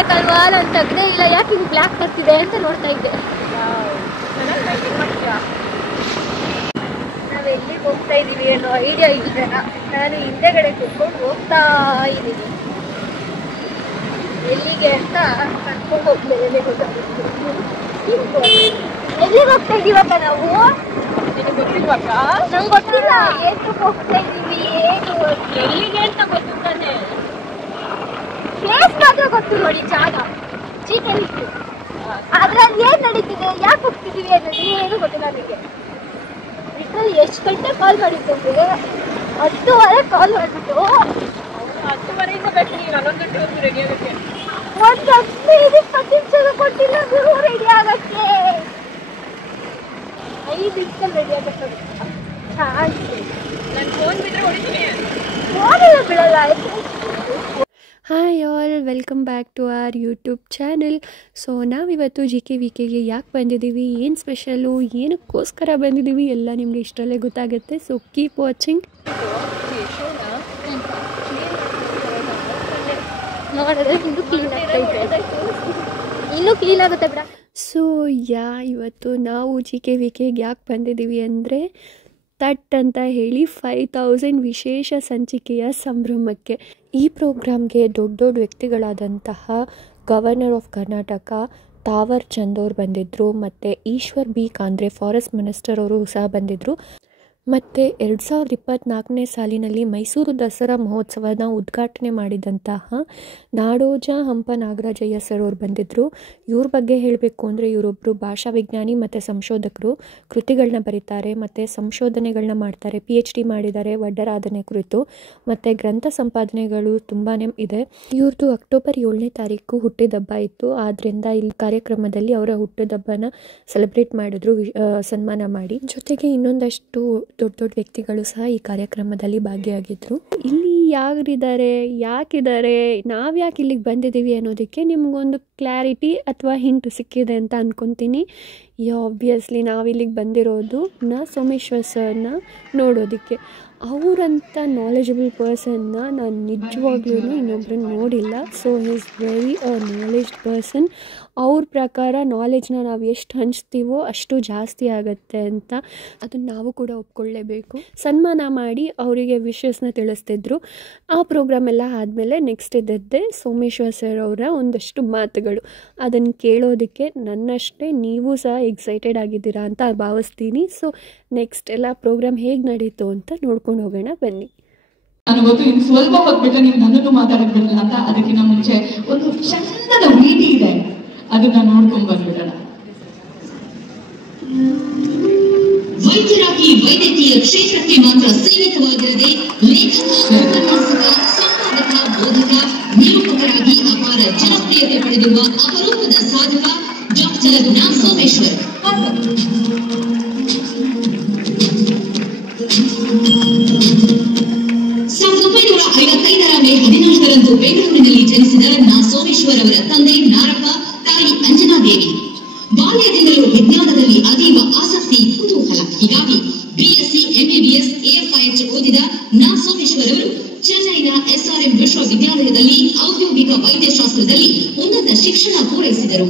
ತೆಗಿಬೇಕಲ್ವಾ, ನಾನು ತೆಗ್ದೇ ಇಲ್ಲ, ಯಾಕೆ ಹಿಂಗೆ ಬ್ಲ್ಯಾಕ್ ಬರ್ತಿದೆ ಅಂತ ನೋಡ್ತಾ ಇದ್ದೆ. ನಾವು ಎಲ್ಲಿಗೆ ಹೋಗ್ತಾ ಇದ್ದೀವಿ ಅನ್ನೋ ಐಡಿಯಾ ಇಲ್ಲ. ನಾನು ಹಿಂದೆಗಡೆ ಕೂತ್ಕೊಂಡು ಹೋಗ್ತಾ ಇದ್ದೀನಿ. ಎಲ್ಲಿಗೆ ಅಂತ ಕರ್ಕೊಂಡು ಹೋಗ್ತೇವೆ, ಗೊತ್ತಾಗುತ್ತೆ. ಎಲ್ಲಿಗೆ ಹೋಗ್ತಾ ಇದೀವಕ್ಕ ನಾವು? ನಿನಗೆ ಗೊತ್ತಿಲ್ವಕ್ಕ? ನಂಗೆ ಗೊತ್ತಿಲ್ಲ. ಎಷ್ಟು ಹೋಗ್ತಾ ಇದೀವಿ, ಏನು ಎಲ್ಲಿಗೆ ಅಂತ ಗೊತ್ತಿದ್ದಾನೆ. ಫೇಸ್ ಮಾತ್ರ ಗೊತ್ತು ನೋಡಿ, ಜಾಗ ಚೀಟಲ್ಲಿ ಇತ್ತು. ಅದ್ರಲ್ಲಿ ಏನ್ ನಡೀತಿದೆ, ಯಾಕೆ ಹೋಗ್ತಿದೀವಿ ಅನ್ನೋದು ಏನು ಗೊತ್ತಿಲ್ಲ ನನಗೆ. ಇದ್ರಲ್ಲಿ ಎಷ್ಟು ಗಂಟೆ ಕಾಲ್ ಮಾಡಿದ್ದು ಅಂದ್ರೆ 10:30 ಕಾಲ್ ಮಾಡಿಬಿಟ್ಟು 10:30 ಬೇಕು. ನೀವು 11 ಗಂಟೆವರೆಗೂ ರೆಡಿ ಆಗುತ್ತೆ. ಒಂದು 15-20 ನಿಮಿಷ ಕೊಟ್ಟಿಲ್ಲ ನೀವು ರೆಡಿ ಆಗಕ್ಕೆ. 5 ನಿಮಿಷದಲ್ಲಿ ರೆಡಿ ಆಗಕ್ಕೆ ನಾನು ಫೋನ್ ಬಿಟ್ಟರೆ ಹೊಡಿತೀನಿ. ಫೋನೆಲ್ಲ ಬಿಡಲ್ಲ. Hi all, welcome back to our YouTube channel. So ನಾವಿವತ್ತು JKVKಗೆ ಯಾಕೆ ಬಂದಿದ್ದೀವಿ, ಏನು ಸ್ಪೆಷಲು, ಏನಕ್ಕೋಸ್ಕರ ಬಂದಿದ್ದೀವಿ ಎಲ್ಲ ನಿಮಗೆ ಇಷ್ಟರಲ್ಲೇ ಗೊತ್ತಾಗುತ್ತೆ. So keep watching. ನೋಡಿದ್ರೆ ಇನ್ನೂ ಕ್ಲೀನ್ ಆಗ್ತೈತೆ, ಇನ್ನೂ ಕ್ಲೀನ್ ಆಗುತ್ತೆ ಬಿಡ. ಸೊ ಇವತ್ತು ನಾವು JKVKಗೆ ಯಾಕೆ ಬಂದಿದ್ದೀವಿ ಅಂದರೆ ತಟ್ ಅಂತ ಹೇಳಿ 5000 ವಿಶೇಷ ಸಂಚಿಕೆಯ ಸಂಭ್ರಮಕ್ಕೆ. ಈ ಪ್ರೋಗ್ರಾಮ್ಗೆ ದೊಡ್ಡ ದೊಡ್ಡ ವ್ಯಕ್ತಿಗಳಾದಂತಹ ಗವರ್ನರ್ ಆಫ್ ಕರ್ನಾಟಕ ತಾವರ್ ಚಂದ್ ಅವರು ಬಂದಿದ್ದರು, ಮತ್ತು Eshwar B Khandre forest minister ಅವರು ಸಹ ಬಂದಿದ್ದರು. ಮತ್ತು 2024ನೇ ಸಾಲಿನಲ್ಲಿ ಮೈಸೂರು ದಸರಾ ಮಹೋತ್ಸವನ ಉದ್ಘಾಟನೆ ಮಾಡಿದಂತಹ ನಾಡೋಜ ಹಂಪ ನಾಗರಾಜಯ್ಯ ಸರ್ ಅವರು ಬಂದಿದ್ದರು. ಇವ್ರ ಬಗ್ಗೆ ಹೇಳಬೇಕು ಅಂದರೆ ಇವರೊಬ್ಬರು ಭಾಷಾ ವಿಜ್ಞಾನಿ ಮತ್ತು ಸಂಶೋಧಕರು. ಕೃತಿಗಳನ್ನ ಬರೀತಾರೆ ಮತ್ತು ಸಂಶೋಧನೆಗಳನ್ನ ಮಾಡ್ತಾರೆ. PhD ಮಾಡಿದ್ದಾರೆ ವಡ್ಡರಾಧನೆ ಕುರಿತು, ಮತ್ತು ಗ್ರಂಥ ಸಂಪಾದನೆಗಳು ತುಂಬಾ ಇದೆ. ಇವ್ರದ್ದು ಅಕ್ಟೋಬರ್ 7ನೇ ತಾರೀಕು ಹುಟ್ಟಿದಬ್ಬ ಇತ್ತು. ಆದ್ದರಿಂದ ಇಲ್ಲಿ ಕಾರ್ಯಕ್ರಮದಲ್ಲಿ ಅವರ ಹುಟ್ಟಿದಬ್ಬನ ಸೆಲೆಬ್ರೇಟ್ ಮಾಡಿದ್ರು, ಸನ್ಮಾನ ಮಾಡಿ. ಜೊತೆಗೆ ಇನ್ನೊಂದಷ್ಟು ದೊಡ್ಡ ದೊಡ್ಡ ವ್ಯಕ್ತಿಗಳು ಸಹ ಈ ಕಾರ್ಯಕ್ರಮದಲ್ಲಿ ಭಾಗಿಯಾಗಿದ್ದರು. ಇಲ್ಲಿ ಯಾರಿದ್ದಾರೆ, ಯಾಕಿದ್ದಾರೆ, ನಾವು ಯಾಕೆ ಇಲ್ಲಿಗೆ ಬಂದಿದ್ದೀವಿ ಅನ್ನೋದಕ್ಕೆ ನಿಮಗೊಂದು ಕ್ಲಾರಿಟಿ ಅಥವಾ ಹಿಂಟ್ ಸಿಕ್ಕಿದೆ ಅಂತ ಅಂದ್ಕೊತೀನಿ. ಆಬ್ವಿಯಸ್ಲಿ ನಾವಿಲ್ಲಿಗೆ ಬಂದಿರೋದು ಸೋಮೇಶ್ವರ್ ಸರ್ನ ನೋಡೋದಕ್ಕೆ. ಅವರಂಥ ನಾಲೆಜಬಲ್ ಪರ್ಸನ್ನ ನಾನು ನಿಜವಾಗ್ಲೂ ಇನ್ನೊಬ್ರನ್ನ ನೋಡಿಲ್ಲ. So is very knowledge person. ಅವ್ರ ಪ್ರಕಾರ ನಾಲೆಜ್ನ ನಾವು ಎಷ್ಟು ಹಂಚ್ತೀವೋ ಅಷ್ಟು ಜಾಸ್ತಿ ಆಗುತ್ತೆ ಅಂತ ಅದನ್ನು ನಾವು ಕೂಡ ಒಪ್ಕೊಳ್ಳೇಬೇಕು. ಸನ್ಮಾನ ಮಾಡಿ ಅವರಿಗೆ ವಿಷಸ್ನ ತಿಳಿಸ್ತಿದ್ರು. ಆ ಪ್ರೋಗ್ರಾಮ್ ಎಲ್ಲ ಆದಮೇಲೆ ನೆಕ್ಸ್ಟ್ ಇದ್ದದ್ದೇ ಸೋಮೇಶ್ವರ್ ಸರ್ ಅವರ ಒಂದಷ್ಟು ಮಾತುಗಳು. ಅದನ್ನು ಕೇಳೋದಕ್ಕೆ ನನ್ನಷ್ಟೇ ನೀವು ಸಹ ಎಕ್ಸೈಟೆಡ್ ಆಗಿದ್ದೀರಾ ಅಂತ ಭಾವಿಸ್ತೀನಿ. ಸೊ ನೆಕ್ಸ್ಟ್ ಎಲ್ಲ ಪ್ರೋಗ್ರಾಮ್ ಹೇಗೆ ನಡೀತು ಅಂತ ನೋಡ್ಕೊಂಡು ಹೋಗೋಣ ಬನ್ನಿ. ನಾನು ಗೊತ್ತು ಇನ್ನು ಸ್ವಲ್ಪ ಹೊತ್ಬಿಟ್ಟು ನೀವು ನನ್ನನ್ನು ಮಾತಾಡಿದ್ರಲ್ಲ ಅಂತ, ಅದಕ್ಕಿಂತ ಮುಂಚೆ ಒಂದು ಚಂದದ ವೀಡಿ ಇದೆ, ಅದನ್ನ ನೋಡ್ಕೊಂಡ್ ಬಂದ್ಬಿಡೋಣ. ವೈದ್ಯರಾಗಿ ವೈದ್ಯಕೀಯ ಕ್ಷೇತ್ರಕ್ಕೆ ಮಾತ್ರ ಸೀಮಿತವಾಗಿರದೆ ಲೇಖಕ, ಉಪನ್ಯಾಸಕ, ಸಂಪಾದಕ, ಬೋಧಕ, ನಿರೂಪಕರಾಗಿ ಅಪಾರ ಜನಪ್ರಿಯತೆ ಪಡೆದಿರುವ ಅಪರೂಪದ ಸಾಧಕ ಡಾಕ್ಟರ್ ನಾ ಸೋಮೇಶ್ವರ್. 1955ರ ಮೇ 14ರಂದು ಬೆಂಗಳೂರಿನಲ್ಲಿ ಜನಿಸಿದ ನಾ ಸೋಮೇಶ್ವರ್ ಅವರ ತಂದೆ ನಾರಪ್ಪ, ತಾಯಿ ಅಂಜನಾದೇವಿ. ಬಾಲ್ಯದಿಂದಲೂ ವಿಜ್ಞಾನದಲ್ಲಿ ಅದೀವ ಆಸಕ್ತಿ, ಕುತೂಹಲ. ಹೀಗಾಗಿ BSc, MBBS, AFIH ಓದಿದ ನಾ ಸೋಮೇಶ್ವರ್ ಅವರು ಚೆನ್ನೈನ SRM ವಿಶ್ವವಿದ್ಯಾಲಯದಲ್ಲಿ ಔದ್ಯೋಗಿಕ ವೈದ್ಯಶಾಸ್ತ್ರದಲ್ಲಿ ಉನ್ನತ ಶಿಕ್ಷಣ ಪೂರೈಸಿದರು.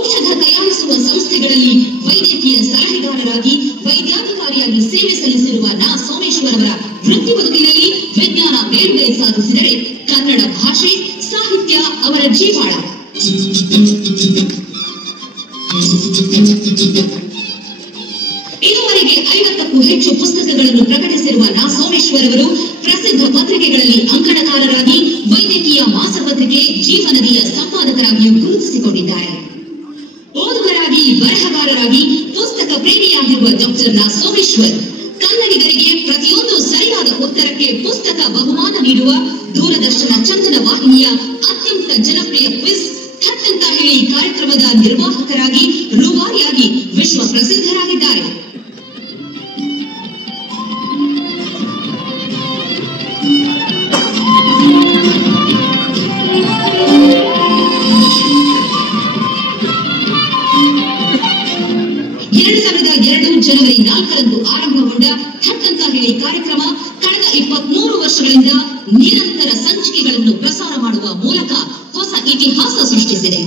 ಔಷಧ ತಯಾರಿಸುವ ಸಂಸ್ಥೆಗಳಲ್ಲಿ ವೈದ್ಯಕೀಯ ಸಲಹೆಗಾರರಾಗಿ, ವೈದ್ಯಾಧಿಕಾರಿಯಾಗಿ ಸೇವೆ ಸಲ್ಲಿಸಿರುವ ನಾ ಸೋಮೇಶ್ವರ್ ಅವರ ವೃತ್ತಿ ಬದುಕಿನಲ್ಲಿ ವಿಜ್ಞಾನ ಮೇಲುಗೈ ಸಾಧಿಸಿದರೆ ಕನ್ನಡ ಭಾಷೆ, ಸಾಹಿತ್ಯ ಅವರ ಜೀವಾಳ. ಇದುವರೆಗೆ 50ಕ್ಕೂ ಹೆಚ್ಚು ಪುಸ್ತಕಗಳನ್ನು ಪ್ರಕಟಿಸಿರುವ ನಾ ಸೋಮೇಶ್ವರ್ ಅವರು ಪ್ರಸಿದ್ಧ ಪತ್ರಿಕೆಗಳಲ್ಲಿ ಅಂಕಣಕಾರರಾಗಿ, ವೈದ್ಯಕೀಯ ಮಾಸಪತ್ರಿಕೆ ಜೀವನದಿಯ ಸಂಪಾದಕರಾಗಿಯೂ ಗುರುತಿಸಿಕೊಂಡಿದ್ದಾರೆ. ಓದುಗರಾಗಿ, ಬರಹಗಾರರಾಗಿ, ಪುಸ್ತಕ ಪ್ರೇಮಿಯಾಗಿರುವ ಡಾಕ್ಟರ್ ನಾ ಸೋಮೇಶ್ವರ್ ಕನ್ನಡಿಗರಿಗೆ ಪ್ರತಿಯೊಂದು ಸರಿಯಾದ ಉತ್ತರಕ್ಕೆ ಪುಸ್ತಕ ಬಹುಮಾನ ನೀಡುವ ದೂರದರ್ಶನ ಚಂದನ ವಾಹಿನಿಯ ಅತ್ಯಂತ ಜನಪ್ರಿಯ ಕ್ವಿಜ್ ಥಟ್ ಅಂತ ಹೇಳಿ ಕಾರ್ಯಕ್ರಮದ ನಿರ್ವಾಹಕರಾಗಿ, ರೂವಾರಿಯಾಗಿ ವಿಶ್ವ ಪ್ರಸಿದ್ಧರಾಗಿದ್ದಾರೆ. ಜನವರಿ 4ರಂದು ಆರಂಭಗೊಂಡ ಥಟ್ ಅಂತ ಹೇಳಿ ಕಾರ್ಯಕ್ರಮ ಕಳೆದ 23 ವರ್ಷಗಳಿಂದ ನಿರಂತರ ಸಂಚಿಕೆಗಳನ್ನು ಪ್ರಸಾರ ಮಾಡುವ ಮೂಲಕ ಹೊಸ ಇತಿಹಾಸ ಸೃಷ್ಟಿಸಿದೆ.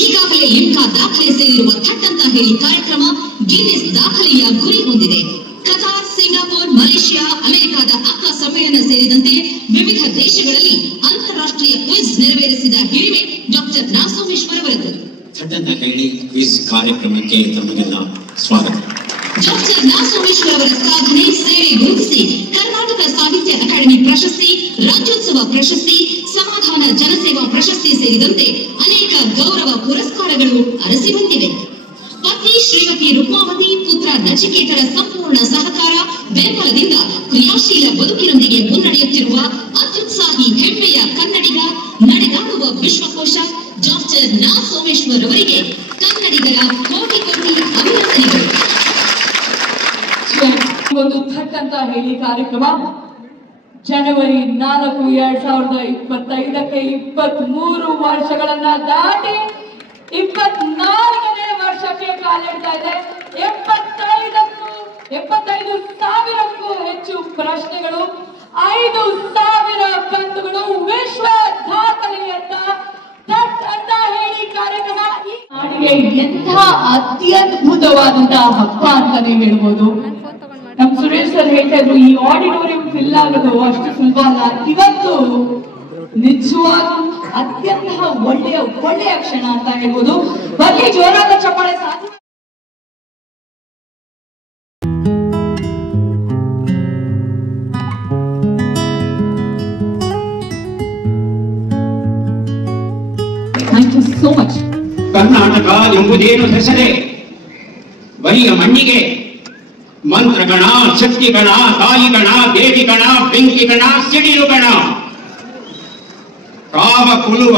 ಈಗಾಗಲೇ ಲಿಮ್ಕಾ ದಾಖಲೆ ಸೇರಿರುವ ಥಟ್ ಅಂತ ಹೇಳಿ ಕಾರ್ಯಕ್ರಮ ಗಿನ್ನೆಸ್ ದಾಖಲೆಯ ಗುರಿ ಹೊಂದಿದೆ. ಕತಾರ್, ಸಿಂಗಾಪುರ್, ಮಲೇಷ್ಯಾ, ಅಮೆರಿಕಾದ ಅಕ್ಕ ಸಮ್ಮೇಳನ ಸೇರಿದಂತೆ ವಿವಿಧ ದೇಶಗಳಲ್ಲಿ ಅಂತಾರಾಷ್ಟ್ರೀಯ ಕ್ವಿಜ್ ನೆರವೇರಿಸಿದ ಹಿರಿಮೆ ಡಾಕ್ಟರ್ ನಾ ಸೋಮೇಶ್ವರ್ ಅವರದ್ದು. ಥಟ್ ಅಂತ ಹೇಳಿ ಕ್ವಿಜ್ ಕಾರ್ಯಕ್ರಮಕ್ಕೆ ತಮಗೆಲ್ಲ ಸ್ವಾಗತ. ಡಾಕ್ಟರ್ ನಾ ಸೋಮೇಶ್ವರ್ ಅವರ ಸಾಧನೆ, ಸೇವೆ ಗುರುತಿಸಿ ಕರ್ನಾಟಕ ಸಾಹಿತ್ಯ ಅಕಾಡೆಮಿ ಪ್ರಶಸ್ತಿ, ರಾಜ್ಯೋತ್ಸವ ಪ್ರಶಸ್ತಿ, ಸಮಾಧಾನ ಜನಸೇವಾ ಪ್ರಶಸ್ತಿ ಸೇರಿದಂತೆ ಅನೇಕ ಗೌರವ ಪುರಸ್ಕಾರಗಳು ಅರಸಿ ಬಂದಿವೆ. ಪತ್ನಿ ಶ್ರೀಮತಿ ರುಕ್ಮಾವತಿ, ಪುತ್ರ ನಚಿಕೇತರ ಸಂಪೂರ್ಣ ಸಹಕಾರ, ಬೆಂಬಲದಿಂದ ಕ್ರಿಯಾಶೀಲ ಬದುಕಿನೊಂದಿಗೆ ಮುನ್ನಡೆಯುತ್ತಿರುವ ಅತ್ಯುತ್ಸಾಹಿ ಹೆಮ್ಮೆಯ ಕನ್ನಡಿಗ, ನಡೆದಾಡುವ ವಿಶ್ವಕೋಶ ಡಾಕ್ಟರ್ ನಾ ಸೋಮೇಶ್ವರ್ ಅವರಿಗೆ ಕನ್ನಡಿಗರ ಕೋಟಿ ಕೋಟಿ ಅಭಿನಂದನೆಗಳು. ಒಂದು ಥಟ್ ಅಂತ ಹೇಳಿ ಕಾರ್ಯಕ್ರಮ ಜನವರಿ 4, 2025ಕ್ಕೆ 23 ವರ್ಷಗಳನ್ನ ದಾಟಿ 24ನೇ ವರ್ಷಕ್ಕೆ ಕಾಲಿಡ್ತಾ ಇದೆ. 75,000ಕ್ಕೂ ಹೆಚ್ಚು ಪ್ರಶ್ನೆಗಳು, 5,000 ಬಂಧುಗಳು, ವಿಶ್ವ ದಾಖಲೆಯಂತ ಥಟ್ ಅಂತ ಹೇಳಿ ಕಾರ್ಯಕ್ರಮ ಈ ನಾಡಿಗೆ ಎಂಥ ಅತ್ಯದ್ಭುತವಾದಂತಹ ಹಬ್ಬ ಅಂತಾನೆ ಹೇಳ್ಬೋದು. ನಮ್ ಸುರೇಶ್ ಸರ್ ಹೇಳ್ತಾ ಇದ್ರು, ಈ ಆಡಿಟೋರಿಯಂ ಫಿಲ್ ಆಗೋದು ಅಷ್ಟು ಸುಲಭ ಅಲ್ಲ. ಇವತ್ತು ನಿಜವಾಗ್ಲೂ ಅತ್ಯಂತ ಒಳ್ಳೆಯ ಕ್ಷಣ ಅಂತ ಹೇಳ್ಬೋದು. ಬನ್ನಿ ಜೋರಾದ ಚಪ್ಪಾಳೆ ಸಾಧ್ಯ. Thank you so much. Karnataka ಎಂಬುದೇನು ಹೆಸರೇ, ಬರಿಯ ಮಣ್ಣಿಗೆ ಮಂತ್ರಗಣ, ಶಕ್ತಿಗಣ, ತಾಯಿಗಣ, ದೇವಿಗಣ, ಬೆಂಕಿಗಣ, ಸಿಡಿಲುಗಣ, ಕಾವ ಕುಲುವ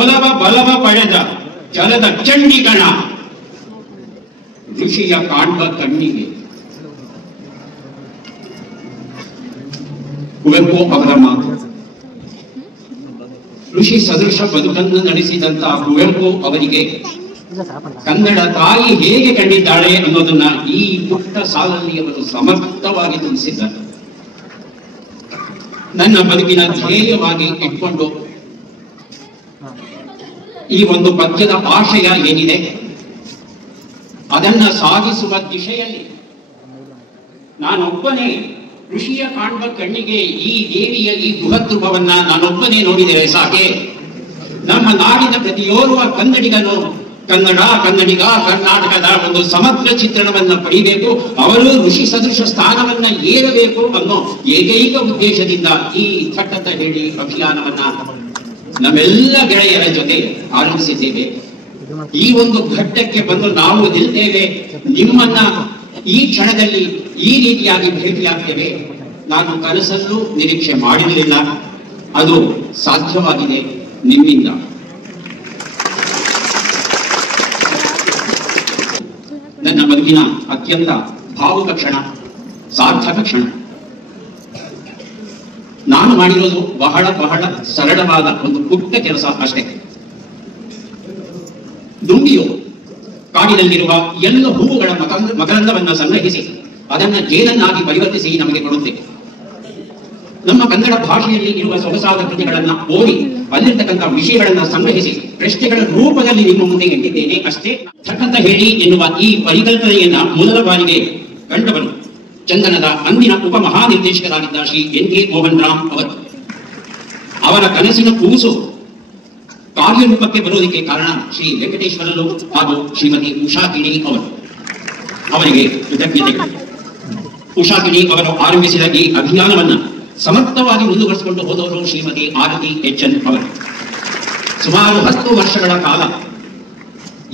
ಒಲವ ಬಲವ ಪಡೆದ ಜಲದ ಚಂಡಿಗಣ, ಋಷಿಯ ಕಾಣ್ಬ ಕಣ್ಣಿಗೆ. ಕುವೆಂಪು ಅವರ ಮಾತು. ಋಷಿ ಸದೃಶ ಬದುಕನ್ನು ನಡೆಸಿದಂತಹ ಕುವೆಂಪು ಅವರಿಗೆ ಕನ್ನಡ ತಾಯಿ ಹೇಗೆ ಕಂಡಿದ್ದಾಳೆ ಅನ್ನೋದನ್ನ ಈ ಪುಟ್ಟ ಸಾಲಲ್ಲಿ ಅವರು ಸಮರ್ಥವಾಗಿ ತಿಳಿಸಿದ್ದಾರೆ. ನನ್ನ ಬದುಕಿನ ಧ್ಯೇಯವಾಗಿ ಇಟ್ಕೊಂಡು ಈ ಒಂದು ಪದ್ಯದ ಆಶಯ ಏನಿದೆ ಅದನ್ನ ಸಾಗಿಸುವ ದಿಶೆಯಲ್ಲಿ ನಾನೊಬ್ಬನೇ ಋಷಿಯ ಕಾಣ್ಬ ಕಣ್ಣಿಗೆ ಈ ದೇವಿಯ ಈ ಬೃಹತ್ ರೂಪವನ್ನ ನಾನೊಬ್ಬನೇ ನೋಡಿದರೆ ಸಾಕೆ. ನಮ್ಮ ನಾಡಿನ ಪ್ರತಿಯೋರ್ವ ಕನ್ನಡಿಗನು ಕನ್ನಡಿಗ ಕರ್ನಾಟಕದ ಒಂದು ಸಮಗ್ರ ಚಿತ್ರಣವನ್ನ ಪಡಿಬೇಕು, ಅವರು ಋಷಿ ಸದೃಶ ಸ್ಥಾನವನ್ನ ಏರಬೇಕು ಅನ್ನೋ ಏಕೈಕ ಉದ್ದೇಶದಿಂದ ಈ ಥಟ್ ಅಂತ ಹೇಳಿ ಅಭಿಯಾನವನ್ನ ನಮ್ಮೆಲ್ಲ ಗೆಳೆಯರ ಜೊತೆ ಆರಂಭಿಸಿದ್ದೇವೆ. ಈ ಒಂದು ಘಟ್ಟಕ್ಕೆ ಬಂದು ನಾವು ನಿಲ್ತೇವೆ, ನಿಮ್ಮನ್ನ ಈ ಕ್ಷಣದಲ್ಲಿ ಈ ರೀತಿಯಾಗಿ ಭೇಟಿಯಾಗ್ತೇವೆ. ನಾನು ಕನಸಲ್ಲೂ ನಿರೀಕ್ಷೆ ಮಾಡಿರಲಿಲ್ಲ, ಅದು ಸಾಧ್ಯವಾಗಿದೆ ನಿಮ್ಮಿಂದ. ನನ್ನ ಬದುಕಿನ ಅತ್ಯಂತ ಭಾವುಕ ಕ್ಷಣ, ಸಾರ್ಥಕ ಕ್ಷಣ. ನಾನು ಮಾಡಿರೋದು ಬಹಳ ಬಹಳ ಸರಳವಾದ ಒಂದು ಪುಟ್ಟ ಕೆಲಸ ಅಷ್ಟೇ. ದುಂಬಿಯು ಕಾಡಿನಲ್ಲಿರುವ ಎಲ್ಲ ಹೂವುಗಳ ಮಕರಂದವನ್ನ ಸಂಗ್ರಹಿಸಿ ಅದನ್ನ ಜೇನನ್ನಾಗಿ ಪರಿವರ್ತಿಸಿ ನಮಗೆ ಕೊಡುತ್ತೆ. ನಮ್ಮ ಕನ್ನಡ ಭಾಷೆಯಲ್ಲಿ ಇರುವ ಸೊಗಸಾದ ಕೃತಿಗಳನ್ನ ಓದಿ ಅಲ್ಲಿರ್ತಕ್ಕಂಥ ವಿಷಯಗಳನ್ನ ಸಂಗ್ರಹಿಸಿ ಪ್ರಶ್ನೆಗಳ ರೂಪದಲ್ಲಿ ನಿಮ್ಮ ಮುಂದೆ ಇಟ್ಟಿದ್ದೇನೆ ಅಷ್ಟೇ. ಥಟ್ ಅಂತ ಹೇಳಿ ಎನ್ನುವ ಈ ಪರಿಕಲ್ಪನೆಯನ್ನ ಮೊದಲ ಬಾರಿಗೆ ಕಂಡವರು ಚಂದನದ ಅಂದಿನ ಉಪಮಹಾನಿರ್ದೇಶಕರಾಗಿದ್ದ ಶ್ರೀ ಎನ್ ಕೆ ಮೋಹನ್ ರಾಮ್ ಅವರು. ಅವರ ಕನಸಿನ ಕೂಸು ಕಾರ್ಯರೂಪಕ್ಕೆ ಬರುವುದಕ್ಕೆ ಕಾರಣ ಶ್ರೀ ವೆಂಕಟೇಶ್ವರರು ಹಾಗೂ ಶ್ರೀಮತಿ ಉಷಾಕಿಣಿ ಅವರು. ಅವರಿಗೆ ಕೃತಜ್ಞತೆಗಳು. ಉಷಾಕಿಣಿ ಅವರು ಆರಂಭಿಸಿದ ಈ ಅಭಿಯಾನವನ್ನ ಸಮರ್ಥವಾಗಿ ಮುಂದುವರಿಸಿಕೊಂಡು ಹೋದವರು ಶ್ರೀಮತಿ ಆರತಿ ಎಚ್.ಎನ್. ಅವರು. ಸುಮಾರು 10 ವರ್ಷಗಳ ಕಾಲ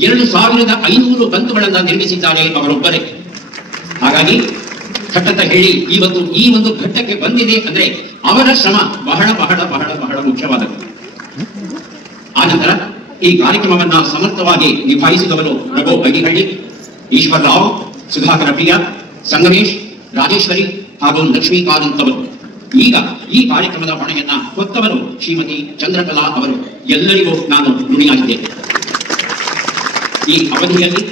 2500 ಬಂಧುಗಳನ್ನ ನಿರ್ಮಿಸಿದ್ದಾರೆ ಅವರೊಬ್ಬರೇ. ಹಾಗಾಗಿ ಥಟ್ ಅಂತ ಹೇಳಿ ಇವತ್ತು ಈ ಒಂದು ಘಟ್ಟಕ್ಕೆ ಬಂದಿದೆ ಅಂದ್ರೆ ಅವರ ಶ್ರಮ ಬಹಳ ಬಹಳ ಬಹಳ ಬಹಳ ಮುಖ್ಯವಾದದ್ದು. ಆನಂತರ ಈ ಕಾರ್ಯಕ್ರಮವನ್ನ ಸಮರ್ಥವಾಗಿ ನಿಭಾಯಿಸಿದವರು ರಘು ಅಡಿಹಳ್ಳಿ, ಈಶ್ವರ್ ರಾವ್, ಸುಧಾಕರ ಪ್ರಿಯ, ಸಂಗಮೇಶ್, ರಾಜೇಶ್ವರಿ ಹಾಗೂ ಲಕ್ಷ್ಮೀಕಾಂತ್ ಅವರು. ಈಗ ಈ ಕಾರ್ಯಕ್ರಮದ ಹೊಣೆಯನ್ನ ಹೊತ್ತವರು ಶ್ರೀಮತಿ ಚಂದ್ರಕಲಾ ಅವರು. ಎಲ್ಲರಿಗೂ ನಾನು ಋಣಿಯಾಗಿದ್ದೇನೆ. ಈ ಅವಧಿಯಲ್ಲಿ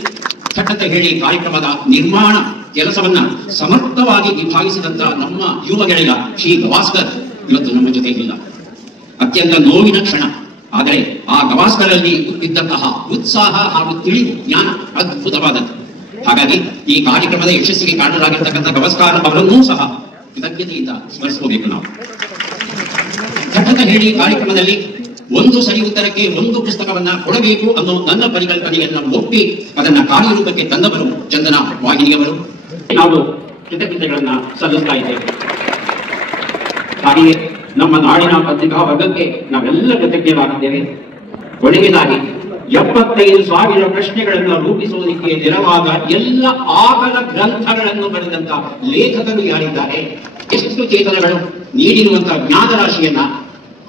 ಥಟ್ ಅಂತ ಹೇಳಿ ಕಾರ್ಯಕ್ರಮದ ನಿರ್ಮಾಣ ಕೆಲಸವನ್ನ ಸಮರ್ಥವಾಗಿ ನಿಭಾಯಿಸಿದಂತ ನಮ್ಮ ಯುವ ಗೆಳೆಯ ಶ್ರೀ ಗವಾಸ್ಕರ್ ಇವತ್ತು ನಮ್ಮ ಜೊತೆ ಇಲ್ಲ. ಅತ್ಯಂತ ನೋವಿನ ಕ್ಷಣ. ಆದರೆ ಆ ಗವಾಸ್ಕರಲ್ಲಿ ಇದ್ದಂತಹ ಉತ್ಸಾಹ ಹಾಗೂ ತಿಳಿವು ಜ್ಞಾನ ಅದ್ಭುತವಾದದ್ದು. ಹಾಗಾಗಿ ಈ ಕಾರ್ಯಕ್ರಮದ ಯಶಸ್ಸಿಗೆ ಕಾರಣರಾಗಿರ್ತಕ್ಕಂಥ ಗವಾಸ್ಕರ್ ಅವರನ್ನೂ ಸಹ ಕೃತಜ್ಞತೆಯಿಂದ ಸ್ಮರಿಸಬೇಕು ನಾವು. ಅಂತ ಹೇಳಿ ಕಾರ್ಯಕ್ರಮದಲ್ಲಿ ಒಂದು ಸರಿ ಉತ್ತರಕ್ಕೆ ಒಂದು ಪುಸ್ತಕವನ್ನ ಕೊಡಬೇಕು ಅನ್ನೋ ನನ್ನ ಪರಿಕಲ್ಪನೆಯನ್ನ ಒಪ್ಪಿ ಅದನ್ನ ಕಾರ್ಯರೂಪಕ್ಕೆ ತಂದವರು ಚಂದನ ವಾಹಿನಿಯವರು. ನಾವು ಕೃತಜ್ಞತೆಗಳನ್ನ ಸಲ್ಲಿಸ್ತಾ ಇದ್ದೇವೆ. ಹಾಗೆಯೇ ನಮ್ಮ ನಾಡಿನ ಪತ್ರಿಕಾ ವರ್ಗಕ್ಕೆ ನಾವೆಲ್ಲ ಕೃತಜ್ಞರಾಗಿದ್ದೇವೆ. ಕೊನೆಯದಾಗಿ 75,000 ಪ್ರಶ್ನೆಗಳನ್ನು ರೂಪಿಸುವುದಕ್ಕೆ ನೆರವಾದ ಎಲ್ಲ ಆಗಲ ಗ್ರಂಥಗಳನ್ನು ಬರೆದಂತ ಲೇಖಕರು ಯಾರಿದ್ದಾರೆ, ಎಷ್ಟು ಚೇತನಗಳು ನೀಡಿರುವಂತಹ ಜ್ಞಾನರಾಶಿಯನ್ನ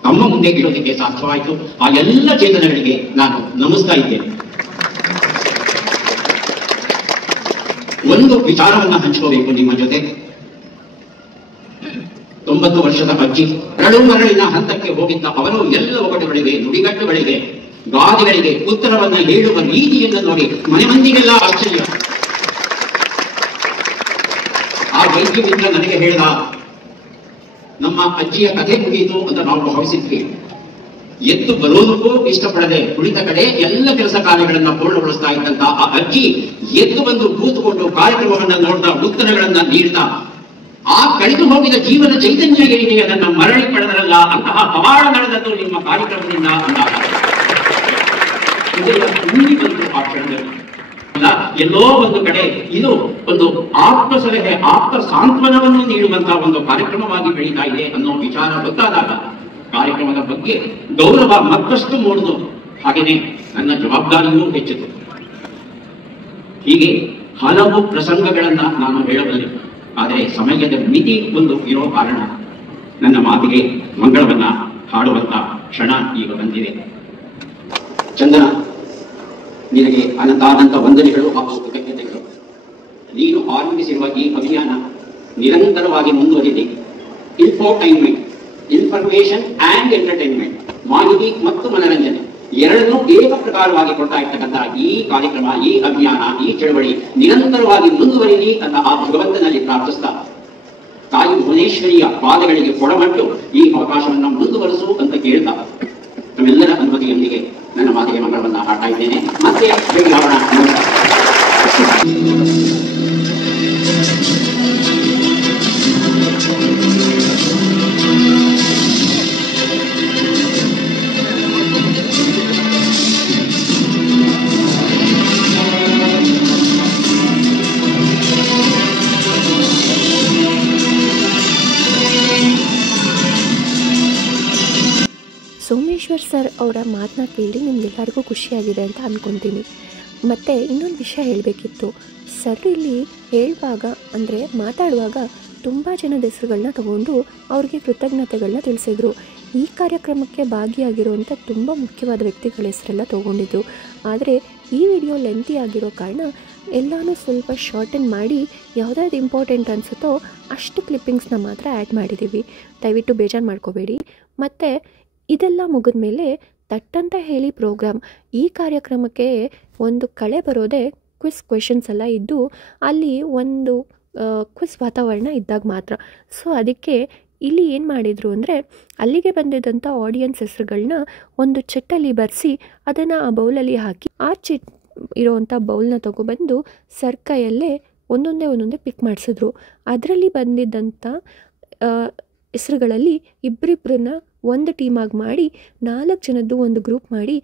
ತಮ್ಮ ಮುಂದೆ ಇಡೋದಕ್ಕೆ ಸಾಧ್ಯವಾಯಿತು. ಆ ಎಲ್ಲ ಚೇತನಗಳಿಗೆ ನಾನು ನಮಿಸ್ತಾ ಇದ್ದೇನೆ. ಒಂದು ವಿಚಾರವನ್ನ ಹಂಚ್ಕೋಬೇಕು ನಿಮ್ಮ ಜೊತೆ. 90 ವರ್ಷದ ಅಜ್ಜಿ ಮರಳಿನ ಹಂತಕ್ಕೆ ಹೋಗಿದ್ದ ಅವರು ಎಲ್ಲ ಒಗಟುಗಳಿಗೆ, ನುಡಿಗಟ್ಟುಗಳಿಗೆ, ಗಾದೆಗಳಿಗೆ ಉತ್ತರವನ್ನ ಹೇಳುವ ರೀತಿಯನ್ನು ನೋಡಿ ಮನೆ ಮಂದಿಗೆಲ್ಲ ಆಶ್ಚರ್ಯ. ಆ ವೈದ್ಯ ಮಿತ್ರ ನನಗೆ ಹೇಳಿದ, ನಮ್ಮ ಅಜ್ಜಿಯ ಕಥೆ ಮುಗಿಯಿತು ಅಂತ ನಾವು ಭಾವಿಸಿದ್ವಿ. ಎದ್ದು ಬರೋದಕ್ಕೂ ಇಷ್ಟಪಡದೆ ಕುಳಿತ ಕಡೆ ಎಲ್ಲ ಕೆಲಸ ಕಾರ್ಯಗಳನ್ನ ಪೂರ್ಣಗೊಳಿಸ್ತಾ ಇದ್ದಂತ ಆ ಅಜ್ಜಿ ಎದ್ದು ಬಂದು ಕೂತುಕೊಂಡು ಕಾರ್ಯಕ್ರಮವನ್ನ ನೋಡ್ತಾ ಉತ್ತರಗಳನ್ನ ನೀಡ್ತಾ ಆ ಕಳೆದು ಹೋಗಿದ ಜೀವನ ಚೈತನ್ಯ ಏನಿದೆ ಅದನ್ನ ಮರಳಿ ಪಡೆದರಲ್ಲ, ಅಂತಹ ಪವಾಡ ನಡೆದದ್ದು ನಿಮ್ಮ ಕಾರ್ಯಕ್ರಮದಿಂದ ಅಂದಾಗ ಬಂತು ಆ ಕ್ಷಣದಲ್ಲಿ. ಎಲ್ಲೋ ಒಂದು ಕಡೆ ಇದು ಒಂದು ಆತ್ಮ ಸಲಹೆ, ಆತ್ಮ ಸಾಂತ್ವನವನ್ನು ನೀಡುವಂತಹ ಒಂದು ಕಾರ್ಯಕ್ರಮವಾಗಿ ಬೆಳೀತಾ ಇದೆ ಅನ್ನೋ ವಿಚಾರ ಗೊತ್ತಾದಾಗ ಕಾರ್ಯಕ್ರಮದ ಬಗ್ಗೆ ಗೌರವ ಮತ್ತಷ್ಟು ಮೂಡಿದು, ಹಾಗೆಯೇ ನನ್ನ ಜವಾಬ್ದಾರಿಯೂ ಹೆಚ್ಚಿತು. ಹೀಗೆ ಹಲವು ಪ್ರಸಂಗಗಳನ್ನ ನಾನು ಹೇಳಬಲ್ಲೆ, ಆದರೆ ಸಮಯದ ಮಿತಿ ಒಂದು ಇರೋ ಕಾರಣ ನನ್ನ ಮಾತಿಗೆ ಮಂಗಳವನ್ನ ಹಾಡುವಂತ ಕ್ಷಣ ಈಗ ಬಂದಿದೆ. ಚಂದನ, ನಿನಗೆ ಅನಂತಾನಂತ ವಂದನೆಗಳು ಹಾಗೂ ಕೃತಜ್ಞತೆಗಳು. ನೀನು ಆರಂಭಿಸಿರುವ ಈ ಅಭಿಯಾನ ನಿರಂತರವಾಗಿ ಮುಂದುವರಿದೆ. ಇನ್ಫೋಟೈನ್ಮೆಂಟ್, ಇನ್ಫಾರ್ಮೇಶನ್ ಅಂಡ್ ಎಂಟರ್ಟೈನ್ಮೆಂಟ್, ಮಾಹಿತಿ ಮತ್ತು ಮನರಂಜನೆ ಎರಡನ್ನೂ ಏಕ ಪ್ರಕಾರವಾಗಿ ಕೊಡ್ತಾ ಇರ್ತಕ್ಕಂಥ ಈ ಕಾರ್ಯಕ್ರಮ, ಈ ಅಭಿಯಾನ, ಈ ಚಳವಳಿ ನಿರಂತರವಾಗಿ ಮುಂದುವರಿಲಿ ಅಂತ ಆ ಭಗವಂತನಲ್ಲಿ ಪ್ರಾರ್ಥಿಸ್ತಾ, ತಾಯಿ ಭುವನೇಶ್ವರಿಯ ಪಾದಗಳಿಗೆ ಕೊಡಮಟ್ಟು ಈ ಅವಕಾಶವನ್ನು ಮುಂದುವರಿಸು ಅಂತ ಕೇಳ್ತಾ ನಮ್ಮೆಲ್ಲರ ಅನುಮತಿಯೊಂದಿಗೆ ನನ್ನ ಮಾತಿಗೆ ಮಂಗಳವನ್ನ ಹಾಡ್ತಾ ಇದ್ದೇನೆ. ಮತ್ತೆ ಭೇಟಿಯಾಗೋಣ. ಸೋಮೇಶ್ವರ್ ಸರ್ ಅವರ ಮಾತನ್ನ ಕೇಳಿ ನಿಮಗೆಲ್ಲರಿಗೂ ಖುಷಿಯಾಗಿದೆ ಅಂತ ಅಂದ್ಕೊತೀನಿ. ಮತ್ತು ಇನ್ನೊಂದು ವಿಷಯ ಹೇಳಬೇಕಿತ್ತು. ಸರ್ ಇಲ್ಲಿ ಹೇಳುವಾಗ ಅಂದರೆ ಮಾತಾಡುವಾಗ ತುಂಬ ಜನದ ಹೆಸರುಗಳನ್ನ ತಗೊಂಡು ಅವ್ರಿಗೆ ಕೃತಜ್ಞತೆಗಳನ್ನ ತಿಳಿಸಿದರು. ಈ ಕಾರ್ಯಕ್ರಮಕ್ಕೆ ಭಾಗಿಯಾಗಿರುವಂಥ ತುಂಬ ಮುಖ್ಯವಾದ ವ್ಯಕ್ತಿಗಳ ಹೆಸರೆಲ್ಲ ತೊಗೊಂಡಿದ್ರು. ಆದರೆ ಈ ವಿಡಿಯೋ ಲೆಂತಿ ಆಗಿರೋ ಕಾರಣ ಎಲ್ಲನೂ ಸ್ವಲ್ಪ ಶಾರ್ಟನ್ ಮಾಡಿ ಯಾವುದಾದ್ರು ಇಂಪಾರ್ಟೆಂಟ್ ಅನಿಸುತ್ತೋ ಅಷ್ಟು ಕ್ಲಿಪ್ಪಿಂಗ್ಸ್ನ ಮಾತ್ರ ಆ್ಯಡ್ ಮಾಡಿದ್ದೀವಿ. ದಯವಿಟ್ಟು ಬೇಜಾರು ಮಾಡ್ಕೋಬೇಡಿ. ಮತ್ತು ಇದೆಲ್ಲ ಮುಗಿದ ಮೇಲೆ ತಟ್ಟಂತ ಹೇಳಿ ಪ್ರೋಗ್ರಾಮ್, ಈ ಕಾರ್ಯಕ್ರಮಕ್ಕೆ ಒಂದು ಕಳೆ ಬರೋದೇ ಕ್ವೆಶನ್ಸ್ ಎಲ್ಲ ಇದ್ದು ಅಲ್ಲಿ ಒಂದು ಕ್ವಿಸ್ ವಾತಾವರಣ ಇದ್ದಾಗ ಮಾತ್ರ. ಸೊ ಅದಕ್ಕೆ ಇಲ್ಲಿ ಏನು ಮಾಡಿದರು ಅಂದರೆ, ಅಲ್ಲಿಗೆ ಬಂದಿದ್ದಂಥ ಆಡಿಯನ್ಸ್ ಹೆಸರುಗಳನ್ನ ಒಂದು ಚಿಟ್ಟಲ್ಲಿ ಬರೆಸಿ ಅದನ್ನು ಆ ಬೌಲಲ್ಲಿ ಹಾಕಿ ಆ ಇರೋವಂಥ ಬೌಲ್ನ ತೊಗೊಬಂದು ಸರ್ ಕೈಯಲ್ಲೇ ಒಂದೊಂದೇ ಪಿಕ್ ಮಾಡಿಸಿದ್ರು. ಅದರಲ್ಲಿ ಬಂದಿದ್ದಂಥ ಹೆಸರುಗಳಲ್ಲಿ ಇಬ್ಬರಿಬ್ಬರನ್ನ ಒಂದು ಟೀಮಾಗಿ ಮಾಡಿ 4 ಜನದ್ದು ಒಂದು ಗ್ರೂಪ್ ಮಾಡಿ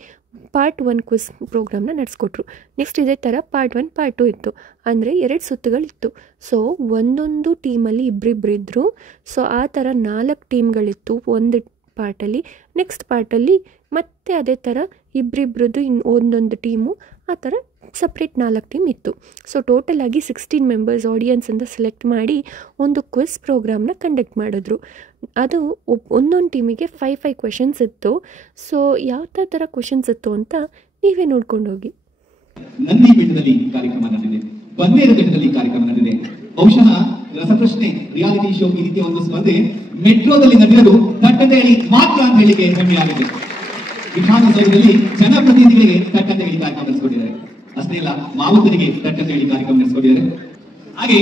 ಪಾರ್ಟ್ 1 ಕ್ವಿಸ್ ಪ್ರೋಗ್ರಾಮ್ನ ನಡೆಸ್ಕೊಟ್ರು. ನೆಕ್ಸ್ಟ್ ಇದೇ ಥರ ಪಾರ್ಟ್ 1 ಪಾರ್ಟ್ 2 ಇತ್ತು. ಅಂದರೆ 2 ಸುತ್ತುಗಳಿತ್ತು. ಸೊ ಒಂದೊಂದು ಟೀಮಲ್ಲಿ ಇಬ್ಬರಿಬ್ಬರಿದ್ದರು. ಸೊ ಆ ಥರ 4 ಟೀಮ್ಗಳಿತ್ತು ಒಂದು ಪಾರ್ಟಲ್ಲಿ. ನೆಕ್ಸ್ಟ್ ಪಾರ್ಟಲ್ಲಿ ಮತ್ತೆ ಅದೇ ಥರ ಇಬ್ಬರಿಬ್ಬರದ್ದು ಒಂದೊಂದು ಟೀಮು, ಆ ಥರ ಸಪ್ರೇಟ್ 4 ಟೀಮ್ ಇತ್ತು. ಸೊ ಟೋಟಲಾಗಿ 16 ಮೆಂಬರ್ಸ್ ಆಡಿಯನ್ಸಿಂದ ಸೆಲೆಕ್ಟ್ ಮಾಡಿ ಒಂದು ಕ್ವಿಸ್ ಪ್ರೋಗ್ರಾಮ್ನ ಕಂಡಕ್ಟ್ ಮಾಡಿದ್ರು. ಅದು ಒಂದೊಂದು ಟೀಮಿಗೆ 5 ಕ್ವೆಶನ್ಸ್ ಇತ್ತು. ಸೊ ಯಾವ ಥರ ಕ್ವೆಶನ್ಸ್ ಇತ್ತು ಅಂತ ನೀವೇ ನೋಡ್ಕೊಂಡು ಹೋಗಿ. ನಂದಿ ಬೆಟ್ಟದಲ್ಲಿ ಕಾರ್ಯಕ್ರಮ ನಡೆದಿದೆ, ಬನ್ನೇರು ಬೆಟ್ಟದಲ್ಲಿ ಕಾರ್ಯಕ್ರಮ ನಡೆದಿದೆ. ಬಹುಶಃ ರಸಪ್ರಶ್ನೆ ರಿಯಾಲಿಟಿ ಶೋ ಈ ರೀತಿಯ ಒಂದು ಸ್ಪರ್ಧೆ ಮೆಟ್ರೋದಲ್ಲಿ ನಡೆಯೋದು ತಟ್ಟಂತೆ ಹೇಳಿ ಮಾತ್ರ ಅಂತ ಹೇಳಿಕೆ ಹೆಮ್ಮೆಯಾಗಿದೆ. ವಿಧಾನಸೌಧದಲ್ಲಿ ಜನಪ್ರತಿನಿಧಿಗಳಿಗೆ ತಟ್ಟಂತೆ ಹೇಳಿ ಕಾರ್ಯಕ್ರಮ ನಡೆಸಿಕೊಂಡಿದ್ದಾರೆ. ಅಷ್ಟೇ ಇಲ್ಲ, ಮಾವುತರಿಗೆ ತಟ್ಟಂತೆ ಹೇಳಿ ಕಾರ್ಯಕ್ರಮ ನಡೆಸಿಕೊಂಡಿದ್ದಾರೆ. ಹಾಗೆ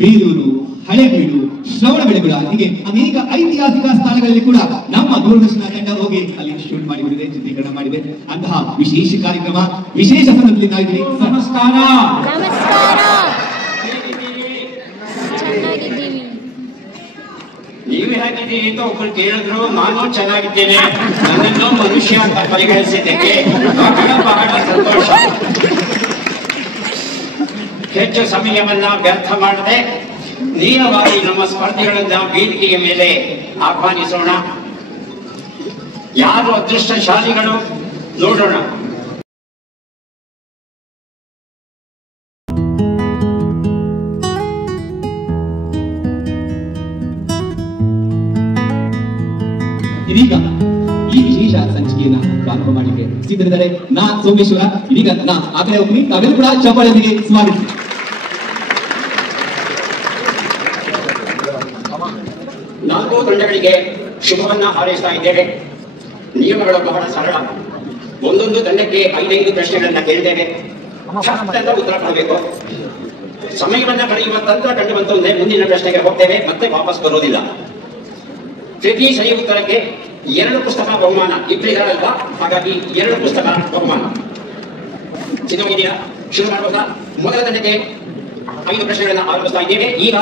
ಬೇಲೂರು, ಹಳೆಬೀಡು, ಶ್ರವಣಬೆಳಗೊಳ, ಹೀಗೆ ಅನೇಕ ಐತಿಹಾಸಿಕ ಸ್ಥಳಗಳಲ್ಲಿ ಕೂಡ ನಮ್ಮ ದೂರದರ್ಶನ ತಂಡ ಹೋಗಿ ಅಲ್ಲಿ ಶೂಟ್ ಮಾಡಿಬಿಟ್ಟಿದೆ, ಚಿತ್ರೀಕರಣ ಮಾಡಿದೆ. ಅಂತಹ ವಿಶೇಷ ಕಾರ್ಯಕ್ರಮ, ವಿಶೇಷ ಸಂದರ್ಭದಲ್ಲಿ ನಾವಿದ್ದೀವಿ. ನಮಸ್ಕಾರ. ನಮಸ್ಕಾರ. ಚೆನ್ನಾಗಿದ್ದೀವಿ. ನೀವು ಹೇಗಿದ್ದೀರಿ ಅಂತ ಒಬ್ಬರು ಕೇಳಿದ್ರು, ನಾನು ಚೆನ್ನಾಗಿದ್ದೇನೆ, ನನ್ನನ್ನು ಮನುಷ್ಯ ಅಂತ ಪರಿಗಣಿಸಿದ್ದಕ್ಕೆ ಬಹಳ ಸಂತೋಷ. ಹೆಚ್ಚು ಸಮಯವನ್ನ ವ್ಯರ್ಥ ಮಾಡದೆ ನೇರವಾಗಿ ನಮ್ಮ ಸ್ಪರ್ಧಿಗಳನ್ನ ವೇದಿಕೆಯ ಮೇಲೆ ಆಹ್ವಾನಿಸೋಣ. ಯಾರು ಅದೃಷ್ಟಶಾಲಿಗಳು ನೋಡೋಣ. ಇದೀಗ ಈ ವಿಶೇಷ ಸಂಚಿಕೆಯನ್ನ ಪ್ರಾರಂಭ ಮಾಡಲಿಕ್ಕೆ ಸಿದ್ಧರಿದ್ದಾರೆ ನಾ ಸೋಮೇಶ್ವರ. ಇದೀಗ ನಾ ಆ ಕಡೆ ಹೋಗ್ತೀನಿ, ತಾವೆಲ್ಲರೂ ಕೂಡ ಚಪ್ಪಾಳೆಯೊಂದಿಗೆ ಸ್ವಾಗತಿಸಿ. ನಾಲ್ಕು ತಂಡಗಳಿಗೆ ಶುಭವನ್ನ ಹಾರೈಸ್ತಾ ಇದ್ದೇವೆ. ನಿಯಮಗಳು ಬಹಳ ಸರಳ. ಒಂದೊಂದು ತಂಡಕ್ಕೆ 5 ಪ್ರಶ್ನೆಗಳನ್ನ ಕೇಳಿದ್ದೇವೆ. ಉತ್ತರ ಕೊಡಬೇಕು. ಸಮಯವನ್ನ ಕಳೆಯುವ ತಂತ್ರ ಕಂಡು ಬಂತಂದ್ರೆ ಮುಂದಿನ ಪ್ರಶ್ನೆಗೆ ಹೋಗ್ತೇವೆ, ಮತ್ತೆ ವಾಪಸ್ ಬರೋದಿಲ್ಲ. ಪ್ರತಿ ಸರಿ ಉತ್ತರಕ್ಕೆ 2 ಪುಸ್ತಕ ಬಹುಮಾನ. ಇಬ್ಬರಿಗಾರಲ್ವಾ, ಹಾಗಾಗಿ 2 ಪುಸ್ತಕ ಬಹುಮಾನ. ಸಿದ್ಧವಾಗಿದೆಯಾ? ಶುರು ಮಾಡುವಾಗ ಮೊದಲ ತಂಡಕ್ಕೆ 5 ಪ್ರಶ್ನೆಗಳನ್ನ ಆರಂಭಿಸ್ತಾ ಇದ್ದೇವೆ. ಈಗ